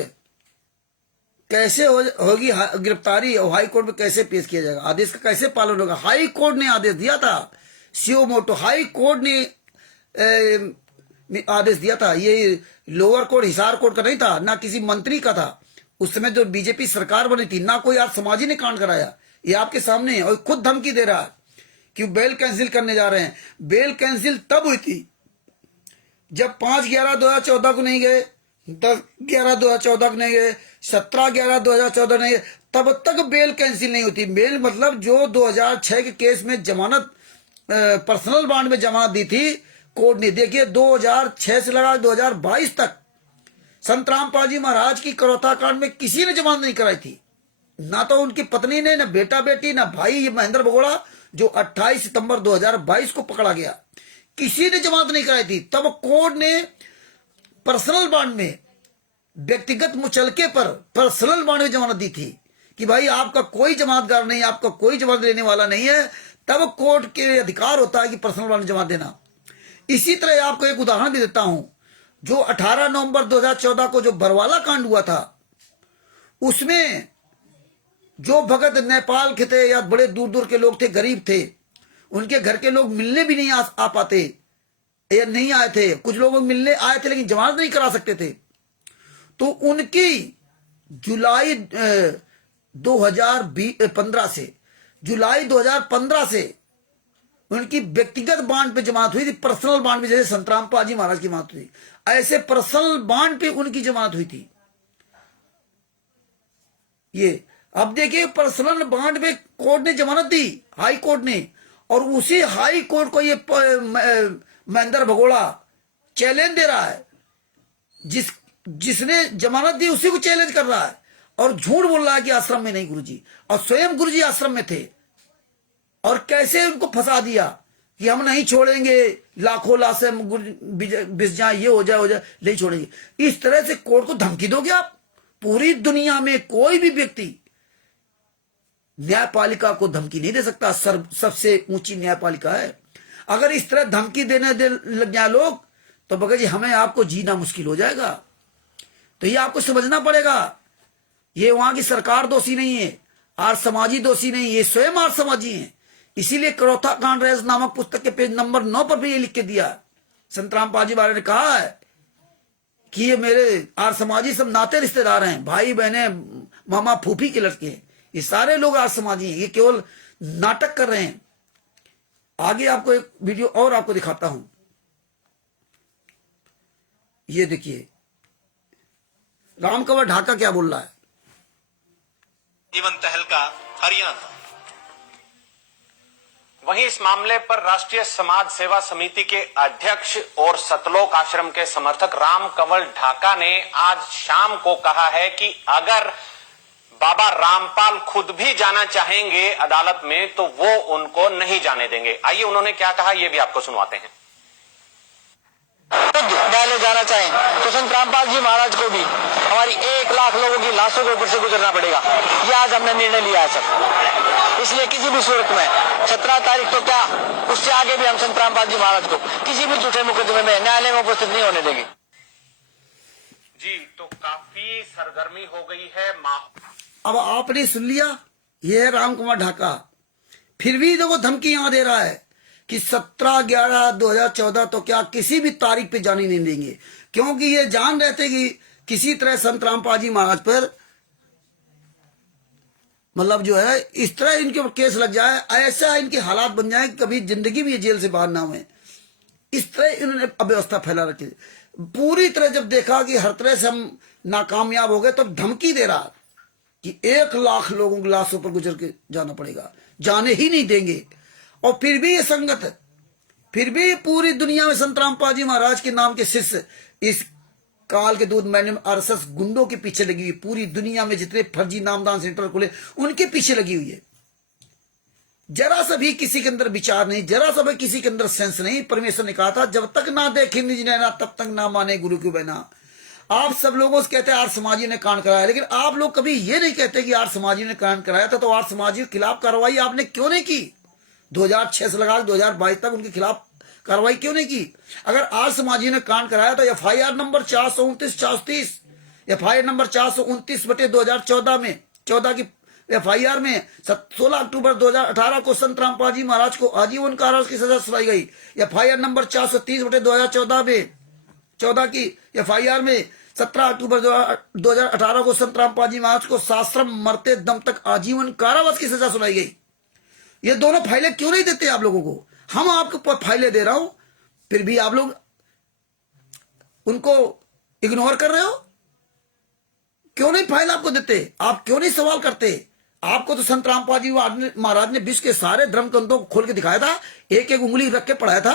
कैसे होगी गिरफ्तारी और हाई कोर्ट में कैसे पेश किया जाएगा, आदेश का कैसे पालन होगा। हाई कोर्ट ने आदेश दिया था, सीओ मोटो हाई कोर्ट ने आदेश दिया था, ये लोअर कोर्ट हिसार कोर्ट का नहीं था, ना किसी मंत्री का था। उस समय जो बीजेपी सरकार बनी थी, ना कोई आज समाजी ने कांड कराया, ये आपके सामने है। और खुद धमकी दे रहा है कि बेल कैंसिल करने जा रहे हैं। बेल कैंसिल तब हुई थी जब 5/11/2014 को नहीं गए, 10/11/2014 को नहीं गए, 17/11/2014 नहीं गए, तब तक बेल कैंसिल नहीं होती। बेल मतलब जो 2006 के केस में जमानत पर्सनल बॉन्ड में जमानत दी थी कोर्ट ने, देखिए 2006 से लगा 2022 तक संत रामपाल जी महाराज की करौता कांड में किसी ने जमानत नहीं कराई थी, ना तो उनकी पत्नी ने, ना बेटा बेटी, ना भाई। ये महेंद्र भगोड़ा जो 28 सितंबर 2022 को पकड़ा गया, किसी ने जमानत नहीं कराई थी। तब कोर्ट ने पर्सनल बॉन्ड में, व्यक्तिगत मुचलके पर पर्सनल बॉन्ड में जमानत दी थी कि भाई आपका कोई जमानतगार नहीं, आपका कोई जमानत देने वाला नहीं है। तब कोर्ट के अधिकार होता है कि पर्सनल बॉन्ड में जमानत देना। इसी तरह आपको एक उदाहरण भी देता हूं, जो 18 नवंबर 2014 को जो बरवाला कांड हुआ था, उसमें जो भगत नेपाल के थे या बड़े दूर दूर के लोग थे, गरीब थे, उनके घर के लोग मिलने भी नहीं आ पाते या नहीं आए थे। कुछ लोग मिलने आए थे लेकिन जमानत नहीं करा सकते थे। तो उनकी जुलाई 2015 से जुलाई 2015 से उनकी व्यक्तिगत बॉन्ड पे जमानत हुई थी, पर्सनल बॉन्ड पे, जैसे संत रामपाल जी महाराज की जमानत हुई, ऐसे पर्सनल बॉन्ड पे उनकी जमानत हुई थी। ये अब देखिए पर्सनल बॉन्ड में कोर्ट ने जमानत दी, हाई कोर्ट ने, और उसी हाई कोर्ट को ये महेंद्र भगोड़ा चैलेंज दे रहा है। जिसने जमानत दी उसी को चैलेंज कर रहा है और झूठ बोल रहा है कि आश्रम में नहीं गुरुजी, और स्वयं गुरुजी आश्रम में थे। और कैसे उनको फंसा दिया कि हम नहीं छोड़ेंगे, लाखों लाशें बिस जाए, ये हो जाए, नहीं छोड़ेंगे। इस तरह से कोर्ट को धमकी दोगे आप? पूरी दुनिया में कोई भी व्यक्ति न्यायपालिका को धमकी नहीं दे सकता, सबसे ऊंची न्यायपालिका है। अगर इस तरह धमकी देने लग जाए लोग, तो भगत जी हमें आपको जीना मुश्किल हो जाएगा। तो ये आपको समझना पड़ेगा, ये वहां की सरकार दोषी नहीं है, आर्य समाजी दोषी नहीं, ये स्वयं आर्य समाजी है। इसीलिए करौता कांड रहस्य नामक पुस्तक के पेज नंबर 9 पर भी ये लिख के दिया, संत रामपाल जी महाराज ने कहा है कि ये मेरे आर्य समाजी सब नाते रिश्तेदार हैं, भाई बहने मामा फूफी के लड़के हैं, ये सारे लोग आर्य समाजी हैं, ये केवल नाटक कर रहे हैं। आगे आपको एक वीडियो और आपको दिखाता हूं, ये देखिए राम कंवर ढाका क्या बोल रहा है। जीवन तहलका हरियाणा। वहीं इस मामले पर राष्ट्रीय समाज सेवा समिति के अध्यक्ष और सतलोक आश्रम के समर्थक राम कंवर ढाका ने आज शाम को कहा है कि अगर बाबा रामपाल खुद भी जाना चाहेंगे अदालत में तो वो उनको नहीं जाने देंगे। आइए उन्होंने क्या कहा ये भी आपको सुनवाते हैं। न्यायालय जाना चाहें तो संत रामपाल जी महाराज को भी हमारी 1 लाख लोगों की लाशों के ऊपर से गुजरना पड़ेगा। ये आज हमने निर्णय लिया है सर। इसलिए किसी भी सूरत में 17 तारीख तो क्या उससे आगे भी हम संत रामपाल जी महाराज को किसी भी झूठे मुकदमे में न्यायालय में उपस्थित नहीं होने देंगे। जी तो काफी सरगर्मी हो गई है। अब आपने सुन लिया, ये है राम कुमार ढाका। फिर भी देखो धमकी यहां दे रहा है कि 17/11/2014 तो क्या किसी भी तारीख पे जाने नहीं देंगे, क्योंकि ये जान रहे थे कि किसी तरह संत रामपाल जी महाराज पर मतलब जो है इस तरह इनके ऊपर केस लग जाए, ऐसा इनके हालात बन जाए कि कभी जिंदगी में ये जेल से बाहर ना हुए। इस तरह इन्होंने अव्यवस्था फैला रखी। पूरी तरह जब देखा कि हर तरह से हम नाकामयाब हो गए तब धमकी दे रहा कि 1 लाख लोगों की लाशों पर गुजर के जाना पड़ेगा, जाने ही नहीं देंगे। और फिर भी ये संगत है, फिर भी पूरी दुनिया में संत रामपाल जी महाराज के नाम के शिष्य इस काल के दूध मैंने आरएसएस गुंडों के पीछे लगी हुई। पूरी दुनिया में जितने फर्जी नामदान सेंटर खुले उनके पीछे लगी हुई है। जरा सा भी किसी के अंदर विचार नहीं, जरा सा भी किसी के अंदर सेंस नहीं। परमेश्वर ने कहा था जब तक ना देखे निज नैना तब तक ना माने गुरु की बहना। आप सब लोगों से कहते हैं आर्य समाजी ने कांड कराया, लेकिन आप लोग कभी ये नहीं कहते कि आर्य समाजी ने कांड कराया था, तो आर्य समाजी के खिलाफ कार्रवाई आपने क्यों नहीं की? 2006 से लगा 2022 तक उनके खिलाफ कार्रवाई क्यों नहीं की? अगर आर्य समाजी ने कांड कराया तो FIR नंबर 429/430, FIR नंबर 429/2014 में 14 की FIR में 16 अक्टूबर 2018 को संत रामपाल जी महाराज को आजीवन कारावास की सजा सुनाई गई। FIR नंबर 430/2014 में 14 की FIR में 17 अक्टूबर 2018 को संत रामपाल जी महाराज को साश्रम मरते दम तक आजीवन कारावास की सजा सुनाई गई। ये दोनों फाइलें क्यों नहीं देते आप लोगों को? हम आपको फाइलें दे रहा हूं, फिर भी आप लोग उनको इग्नोर कर रहे हो। क्यों नहीं फाइल आपको देते? आप क्यों नहीं सवाल करते? आपको तो संत रामपाल जी महाराज ने विश्व के सारे धर्म ग्रंथों को खोल के दिखाया था, एक एक उंगली रख के पढ़ाया था।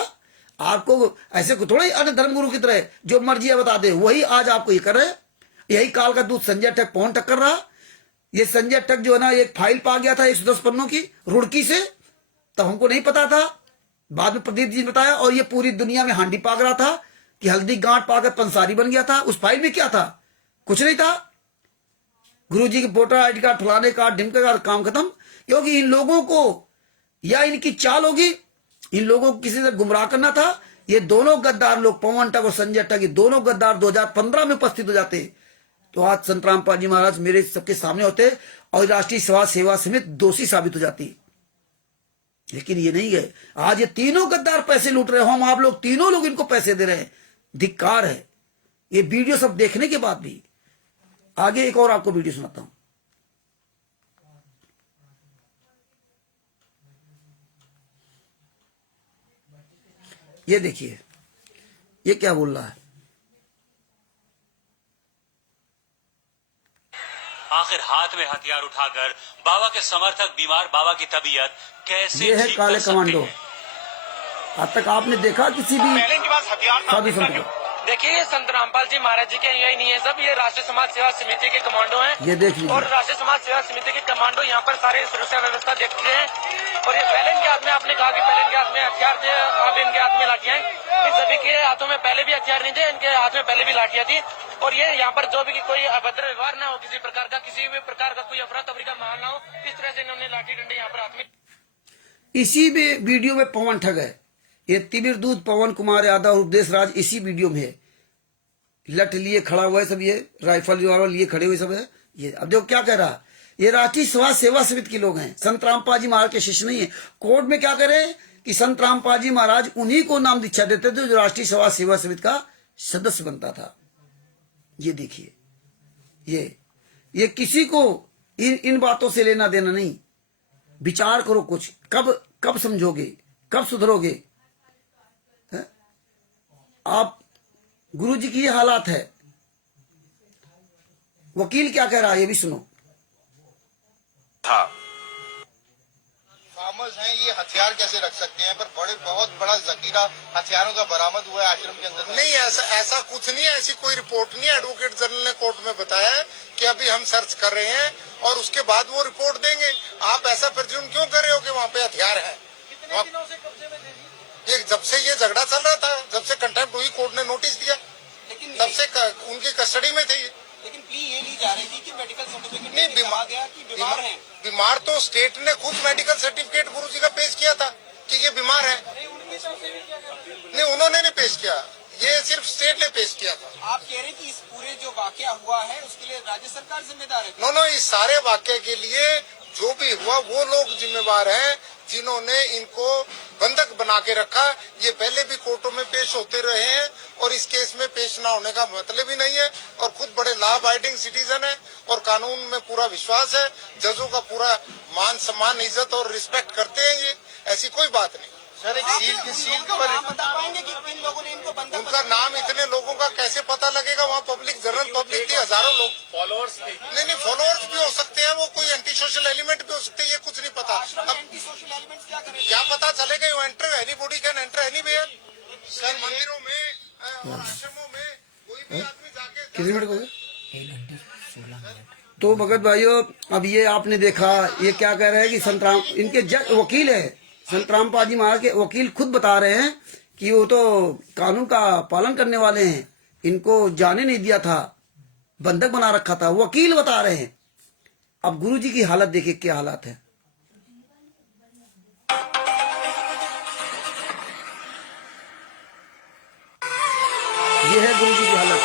आपको ऐसे को थोड़ा ही अन्य धर्मगुरु की तरह जो मर्जी है बता दे, वही आज आपको ये कर रहे। यही काल का दूध संजय ठग पवन ठग कर रहा। ये संजय ठग जो है ना एक फाइल पा गया था 110 पन्नों की रुड़की से, तब हमको नहीं पता था, बाद में प्रदीप जी ने बताया। और ये पूरी दुनिया में हांडी पाग रहा था कि हल्दी गांठ पाकर पंसारी बन गया था। उस फाइल में क्या था? कुछ नहीं था। गुरुजी के वोटर ID कार्ड, फलाने कार्ड, ढिमके कार्ड, काम खत्म। क्योंकि इन लोगों को या इनकी चाल होगी, इन लोगों को किसी से गुमराह करना था। ये दोनों गद्दार लोग, पवन ठग और संजय ठग, ये दोनों गद्दार 2015 में उपस्थित हो जाते तो आज संत रामपाल जी महाराज मेरे सबके सामने होते और राष्ट्रीय समाज सेवा समिति दोषी साबित हो जाती। लेकिन ये नहीं है। आज ये तीनों गद्दार पैसे लूट रहे हो, हम आप लोग तीनों लोग इनको पैसे दे रहे हैं। धिक्कार है। ये वीडियो सब देखने के बाद भी आगे एक और आपको वीडियो सुनाता हूं। ये देखिए ये क्या बोल रहा है। आखिर हाथ में हथियार उठाकर बाबा के समर्थक बीमार बाबा की तबीयत कैसे ये है ठीक काले कर सकते कमांडो। हैं? आज तक आपने देखा किसी भी साधु संत को? देखिए ये संत रामपाल जी महाराज जी के यही नहीं है सब, ये राष्ट्रीय समाज सेवा समिति के कमांडो हैं। ये देख लीजिए। और राष्ट्रीय समाज सेवा समिति के कमांडो यहाँ पर सारे सुरक्षा व्यवस्था देखते हैं। और ये पहले इनके हाथ में, आपने कहा कि पहले इनके हाथ में हथियार थे, अब इनके हाथ में लाठियां हैं। इन सभी के हाथों में पहले भी हथियार नहीं थे, इनके हाथ में पहले भी लाठियां थी। और ये यहाँ पर जो भी कोई अभद्र व्यवहार ना हो, किसी प्रकार का, किसी भी प्रकार का कोई अफरा तफरी का माहौल ना हो, इस तरह से इन्होंने लाठी डंडे यहाँ पर हाथ में। इसी में वीडियो में पवन ठग है, ये तिमिर दूत पवन कुमार यादव उपदेश राज इसी वीडियो में है। लठ लिए खड़ा हुआ है सब, ये राइफल जो लिए खड़े हुए सब है। ये अब देखो क्या कह रहा, ये राष्ट्रीय समाज सेवा समिति के लोग हैं, संत रामपाल जी महाराज के शिष्य नहीं है। कोर्ट में क्या करे कि संत रामपाल जी महाराज उन्हीं को नाम दीक्षा देते थे जो राष्ट्रीय समाज सेवा समिति का सदस्य बनता था। ये देखिए, ये किसी को इन बातों से लेना देना नहीं। विचार करो कुछ, कब समझोगे, कब सुधरोगे? है? आप गुरु जी की ये हालात है। वकील क्या कह रहा है ये भी सुनो। फार्मर्स हैं, ये हथियार कैसे रख सकते हैं? पर बहुत बड़ा जखीरा हथियारों का बरामद हुआ है आश्रम के अंदर। नहीं, ऐसा कुछ नहीं है, ऐसी कोई रिपोर्ट नहीं है। एडवोकेट जनरल ने कोर्ट में बताया है कि अभी हम सर्च कर रहे हैं और उसके बाद वो रिपोर्ट देंगे। आप ऐसा प्रेज्यूम क्यों कर रहे हो कि वहाँ पे हथियार है? कितने दिनों से कब्जे में थे? जब से ये झगड़ा चल रहा था, जब से कंटेम्प्ट हुई, कोर्ट ने नोटिस दिया, लेकिन तब से उनकी कस्टडी में थे। लेकिन प्ली ये ली जा रही थी कि मेडिकल सर्टिफिकेट नहीं, कहा गया कि बीमार हैं। बीमार तो स्टेट ने खुद मेडिकल सर्टिफिकेट गुरुजी का पेश किया था कि ये बीमार है। नहीं, उन्होंने नहीं पेश किया, ये सिर्फ स्टेट ने पेश किया था। आप कह रहे हैं कि इस पूरे जो वाकया हुआ है उसके लिए राज्य सरकार जिम्मेदार है? नो, इस सारे वाकये के लिए जो भी हुआ वो लोग जिम्मेवार हैं जिन्होंने इनको बंधक बना के रखा। ये पहले भी कोर्टों में पेश होते रहे हैं और इस केस में पेश ना होने का मतलब ही नहीं है। और खुद बड़े लॉ अबाइडिंग सिटीजन है और कानून में पूरा विश्वास है। जजों का पूरा मान सम्मान, इज्जत और रिस्पेक्ट करते हैं। ये ऐसी कोई बात नहीं। सर, एक सील पर बता पाएंगे कि किन लोगों ने इनको बंधक? उनका नाम इतने लोगों का कैसे पता लगेगा? वहाँ पब्लिक, जनरल पब्लिक थी, हजारों लोग। फॉलोअर्स थे? नहीं, फॉलोअर्स भी हो सकते हैं, वो कोई एंटी सोशल एलिमेंट भी हो सकते हैं, ये कुछ नहीं पता। अब एंटी सोशल एलिमेंट क्या पता चलेगा? You enter, anybody can enter anywhere. Sir, मंदिरों में, आश्रमों में कोई भी आदमी जाके। कितने मिनट हो गए? 1 घंटे 16 मिनट। तो भगत भाइयों, अब ये आपने देखा, ये क्या कह रहे हैं कि संतराम, इनके वकील है, संतराम पाजी महाराज के वकील खुद बता रहे हैं कि वो तो कानून का पालन करने वाले हैं, इनको जाने नहीं दिया था, बंधक बना रखा था, वकील बता रहे हैं। अब गुरु जी की हालत देखिए, क्या हालत है। ये है गुरु जी की हालत।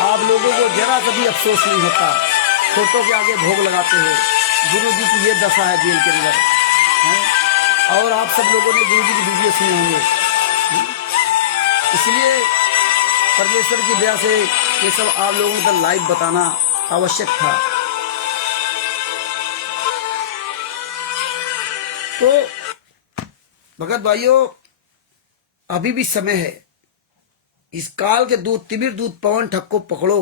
आप लोगों को जरा कभी अफसोस नहीं होता, फोटो के आगे भोग लगाते हो। गुरु जी की ये दशा है जेल के अंदर, है? और आप सब लोगों ने गुरु जी की वीडियो सुने होंगे। इसलिए परमेश्वर की दया से ये सब आप लोगों को लाइव बताना आवश्यक था। तो भगत भाइयों, अभी भी समय है। इस काल के दूत, तिमिर दूत पवन ठग को पकड़ो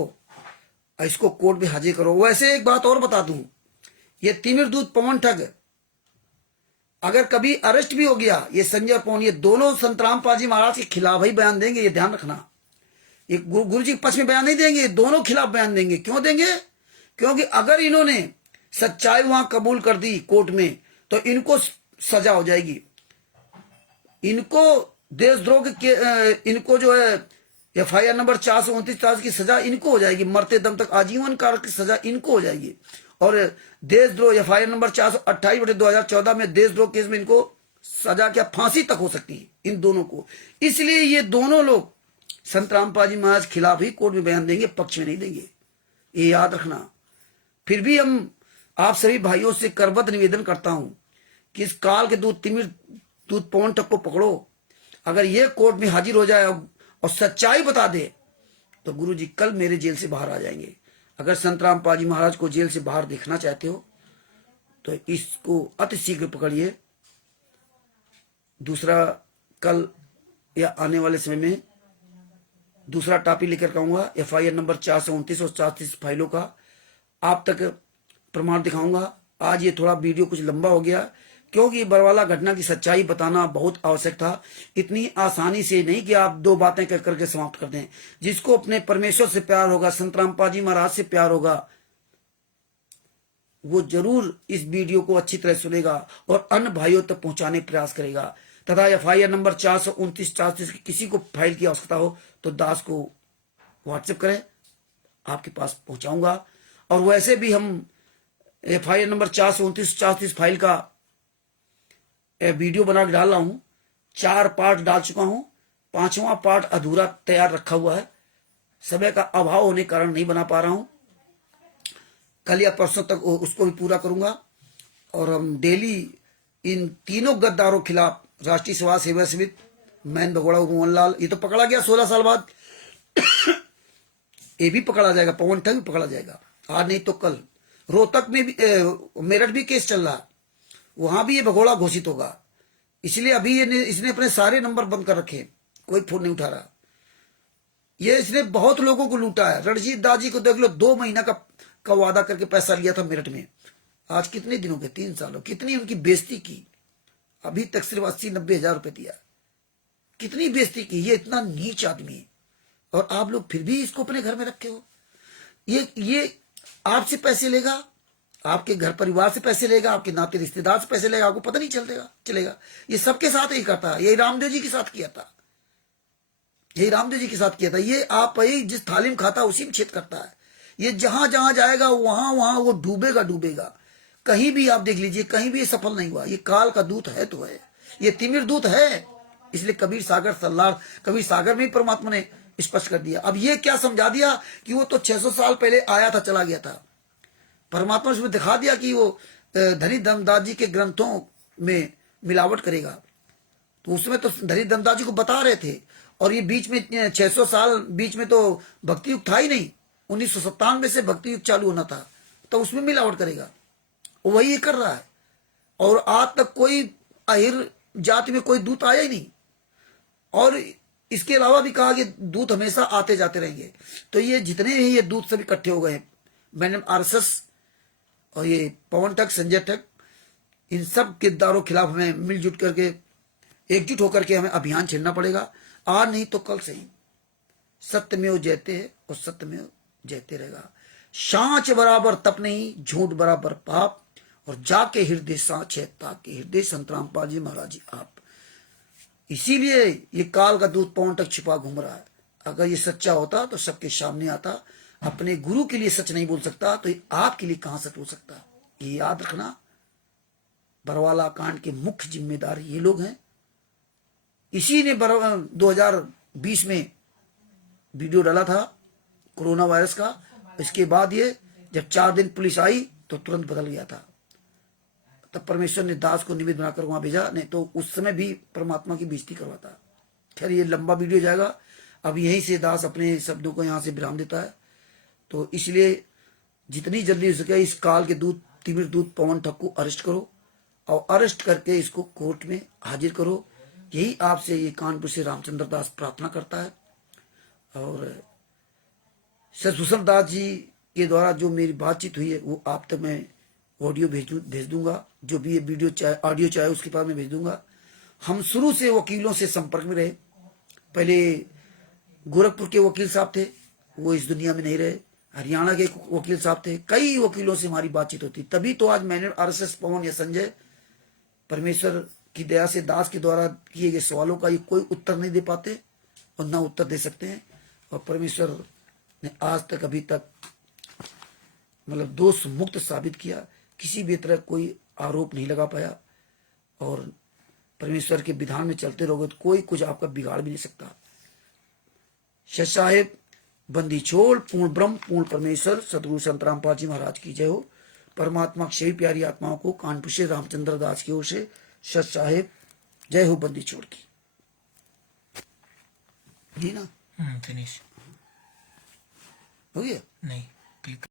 और इसको कोर्ट में हाजिर करो। वैसे एक बात और बता दूं, ये तिमिर दूत पवन ठग अगर कभी अरेस्ट भी हो गया, ये संजय और पवन, ये दोनों संतराम पाजी महाराज के खिलाफ ही बयान देंगे, ये ध्यान रखना। ये गुरु जी के पक्ष में बयान नहीं देंगे, ये दोनों खिलाफ बयान देंगे। क्यों देंगे? क्योंकि अगर इन्होंने सच्चाई वहां कबूल कर दी कोर्ट में तो इनको सजा हो जाएगी। इनको देशद्रोह के, इनको जो है FIR नंबर 429 की सजा इनको हो जाएगी, मरते दम तक आजीवन कारावास की सजा इनको हो जाएगी। और देशद्रोह FIR नंबर 428/2014 में देशद्रोह केस में इनको सजा क्या, फांसी तक हो सकती है इन दोनों को। इसलिए ये दोनों लोग संतराम पाजी महाराज खिलाफ ही कोर्ट में बयान देंगे, पक्ष में नहीं देंगे, ये याद रखना। फिर भी हम आप सभी भाइयों से करबद्ध निवेदन करता हूं कि इस काल के दूत, तिमिर दूत पवन ठग को पकड़ो। अगर ये कोर्ट में हाजिर हो जाए और सच्चाई बता दे तो गुरु जी कल मेरे जेल से बाहर आ जाएंगे। अगर संतराम पाजी महाराज को जेल से बाहर देखना चाहते हो तो इसको अति शीघ्र पकड़िए। दूसरा, कल या आने वाले समय में दूसरा टॉपिक लेकर आऊंगा। FIR नंबर 429 और 430 फाइलों का आप तक प्रमाण दिखाऊंगा। आज ये थोड़ा वीडियो कुछ लंबा हो गया क्योंकि बरवाला घटना की सच्चाई बताना बहुत आवश्यक था। इतनी आसानी से नहीं कि आप दो बातें कर करके समाप्त कर दें। जिसको अपने परमेश्वर से प्यार होगा, संतराम पाजी महाराज से प्यार होगा, वो जरूर इस वीडियो को अच्छी तरह सुनेगा और अन्य भाइयों तक पहुंचाने का प्रयास करेगा। तथा FIR नंबर 429-430 की किसी को फाइल की आवश्यकता हो तो दास को व्हाट्सएप करें, आपके पास पहुंचाऊंगा। और वैसे भी हम FIR नंबर 429-430 फाइल का वीडियो बना के डाल रहा हूं। 4 पार्ट डाल चुका हूं, 5वां पार्ट अधूरा तैयार रखा हुआ है। समय का अभाव होने के कारण नहीं बना पा रहा हूं। कल या परसों तक उसको भी पूरा करूंगा। और हम डेली इन तीनों गद्दारों के खिलाफ राष्ट्रीय समाज सेवा समिति, मैन भगोड़ा मोहनलाल, ये तो पकड़ा गया 16 साल बाद ये भी पकड़ा जाएगा, पवन ठग भी पकड़ा जाएगा आज नहीं तो कल। रोहतक में भी मेरठ भी केस चल रहा है, वहां भी ये भगोड़ा घोषित होगा। इसलिए अभी इसने अपने सारे नंबर बंद कर रखे, कोई फोन नहीं उठा रहा। ये इसने बहुत लोगों को लूटा है। रणजीत दास जी को देख लो, 2 महीना का वादा करके पैसा लिया था मेरठ में, आज कितने दिनों के, 3 सालों, कितनी उनकी बेइज्जती की। अभी तक सिर्फ 80-90 हजार रुपए दिया, कितनी बेइज्जती की। ये इतना नीच आदमी है और आप लोग फिर भी इसको अपने घर में रखे हो। ये आपसे पैसे लेगा, आपके घर परिवार से पैसे लेगा, आपके नाते रिश्तेदार से पैसे लेगा, आपको पता नहीं चलेगा। ये सबके साथ ही करता है। यही रामदेव जी के साथ किया था, यही रामदेव जी के साथ किया था। ये आप जिस थाली में खाता उसी में छेद करता है। ये जहां जहां जाएगा वहां वो डूबेगा। कहीं भी आप देख लीजिए, कहीं भी सफल नहीं हुआ। ये काल का दूत है तो है, ये तिमिर दूत है। इसलिए कबीर सागर में परमात्मा ने स्पष्ट कर दिया। अब ये क्या समझा दिया कि वो तो 600 साल पहले आया था, चला गया था। परमात्मा ने उसमें दिखा दिया कि वो धनी धर्मदास जी के ग्रंथों में मिलावट करेगा। तो उसमें तो धनी धर्मदास जी को बता रहे थे। और ये बीच में 600 साल बीच में तो भक्ति युग था ही नहीं, 1997 से भक्ति युग चालू होना था, तो उसमें मिलावट करेगा। वही ये कर रहा है। और आज तक कोई आहिर जाति में कोई दूत आया ही नहीं। और इसके अलावा भी कहा कि दूत हमेशा आते जाते रहेंगे। तो ये जितने भी ये दूत सब इकट्ठे हो गए, मैंने आरएसएस और ये पवन ठग, संजय ठग, इन सब किरदारों के खिलाफ हमें मिलजुट करके, एकजुट होकर के हमें अभियान छेड़ना पड़ेगा। आज नहीं तो कल सही। सत्यमेव जयते है और सत्यमेव जयते रहेगा। सांच बराबर तप नहीं, झूठ बराबर पाप, और जाके हृदय सांच है ताके हृदय। संत रामपाल जी महाराज जी आप। इसीलिए ये काल का दूत पवन तक छिपा घूम रहा है। अगर ये सच्चा होता तो सबके सामने आता। अपने गुरु के लिए सच नहीं बोल सकता तो ये आपके लिए कहां सच बोल सकता। ये याद रखना, बरवाला कांड के मुख्य जिम्मेदार ये लोग हैं। इसी ने 2020 में वीडियो डाला था कोरोना वायरस का। इसके बाद ये जब 4 दिन पुलिस आई तो तुरंत बदल गया था। तब परमेश्वर ने दास को निमित्त बनाकर वहां भेजा, नहीं तो उस समय भी परमात्मा की बेइज्जती करवाता। खैर ये लंबा वीडियो जाएगा। अब यहीं से दास अपने शब्दों को यहां से विराम देता है। तो इसलिए जितनी जल्दी हो सके इस काल के दूत, तिमिर दूत पवन ठग को अरेस्ट करो और अरेस्ट करके इसको कोर्ट में हाजिर करो। यही आपसे ये कानपुर से रामचंद्र दास प्रार्थना करता है। और शशभूषण दास जी के द्वारा जो मेरी बातचीत हुई है वो आप तक मैं ऑडियो भेज दूंगा। जो भी ये वीडियो चाहे ऑडियो चाहे उसके पास मैं भेज दूंगा। हम शुरू से वकीलों से संपर्क में रहे। पहले गोरखपुर के वकील साहब थे, वो इस दुनिया में नहीं रहे। हरियाणा के वकील साहब थे, कई वकीलों से हमारी बातचीत होती। तभी तो आज मैंने आरएसएस पवन या संजय, परमेश्वर की दया से दास के द्वारा किए गए सवालों का ये कोई उत्तर नहीं दे पाते और ना उत्तर दे सकते हैं। और परमेश्वर ने आज तक अभी तक मतलब दोष मुक्त साबित किया। किसी भी तरह कोई आरोप नहीं लगा पाया। और परमेश्वर के विधान में चलते रहोगे तो कोई कुछ आपका बिगाड़ भी नहीं सकता। सच साहेब बंदी छोड़, पूर्ण ब्रह्म पूर्ण परमेश्वर सदगुरु संत रामपाल जी महाराज की जय हो। परमात्मा की सभी प्यारी आत्माओं को कानपुर से रामचंद्र दास की ओर से सच साहेब जय हो बंदी छोड़ की। जी ना, फिनिश हो गया नहीं, क्लिक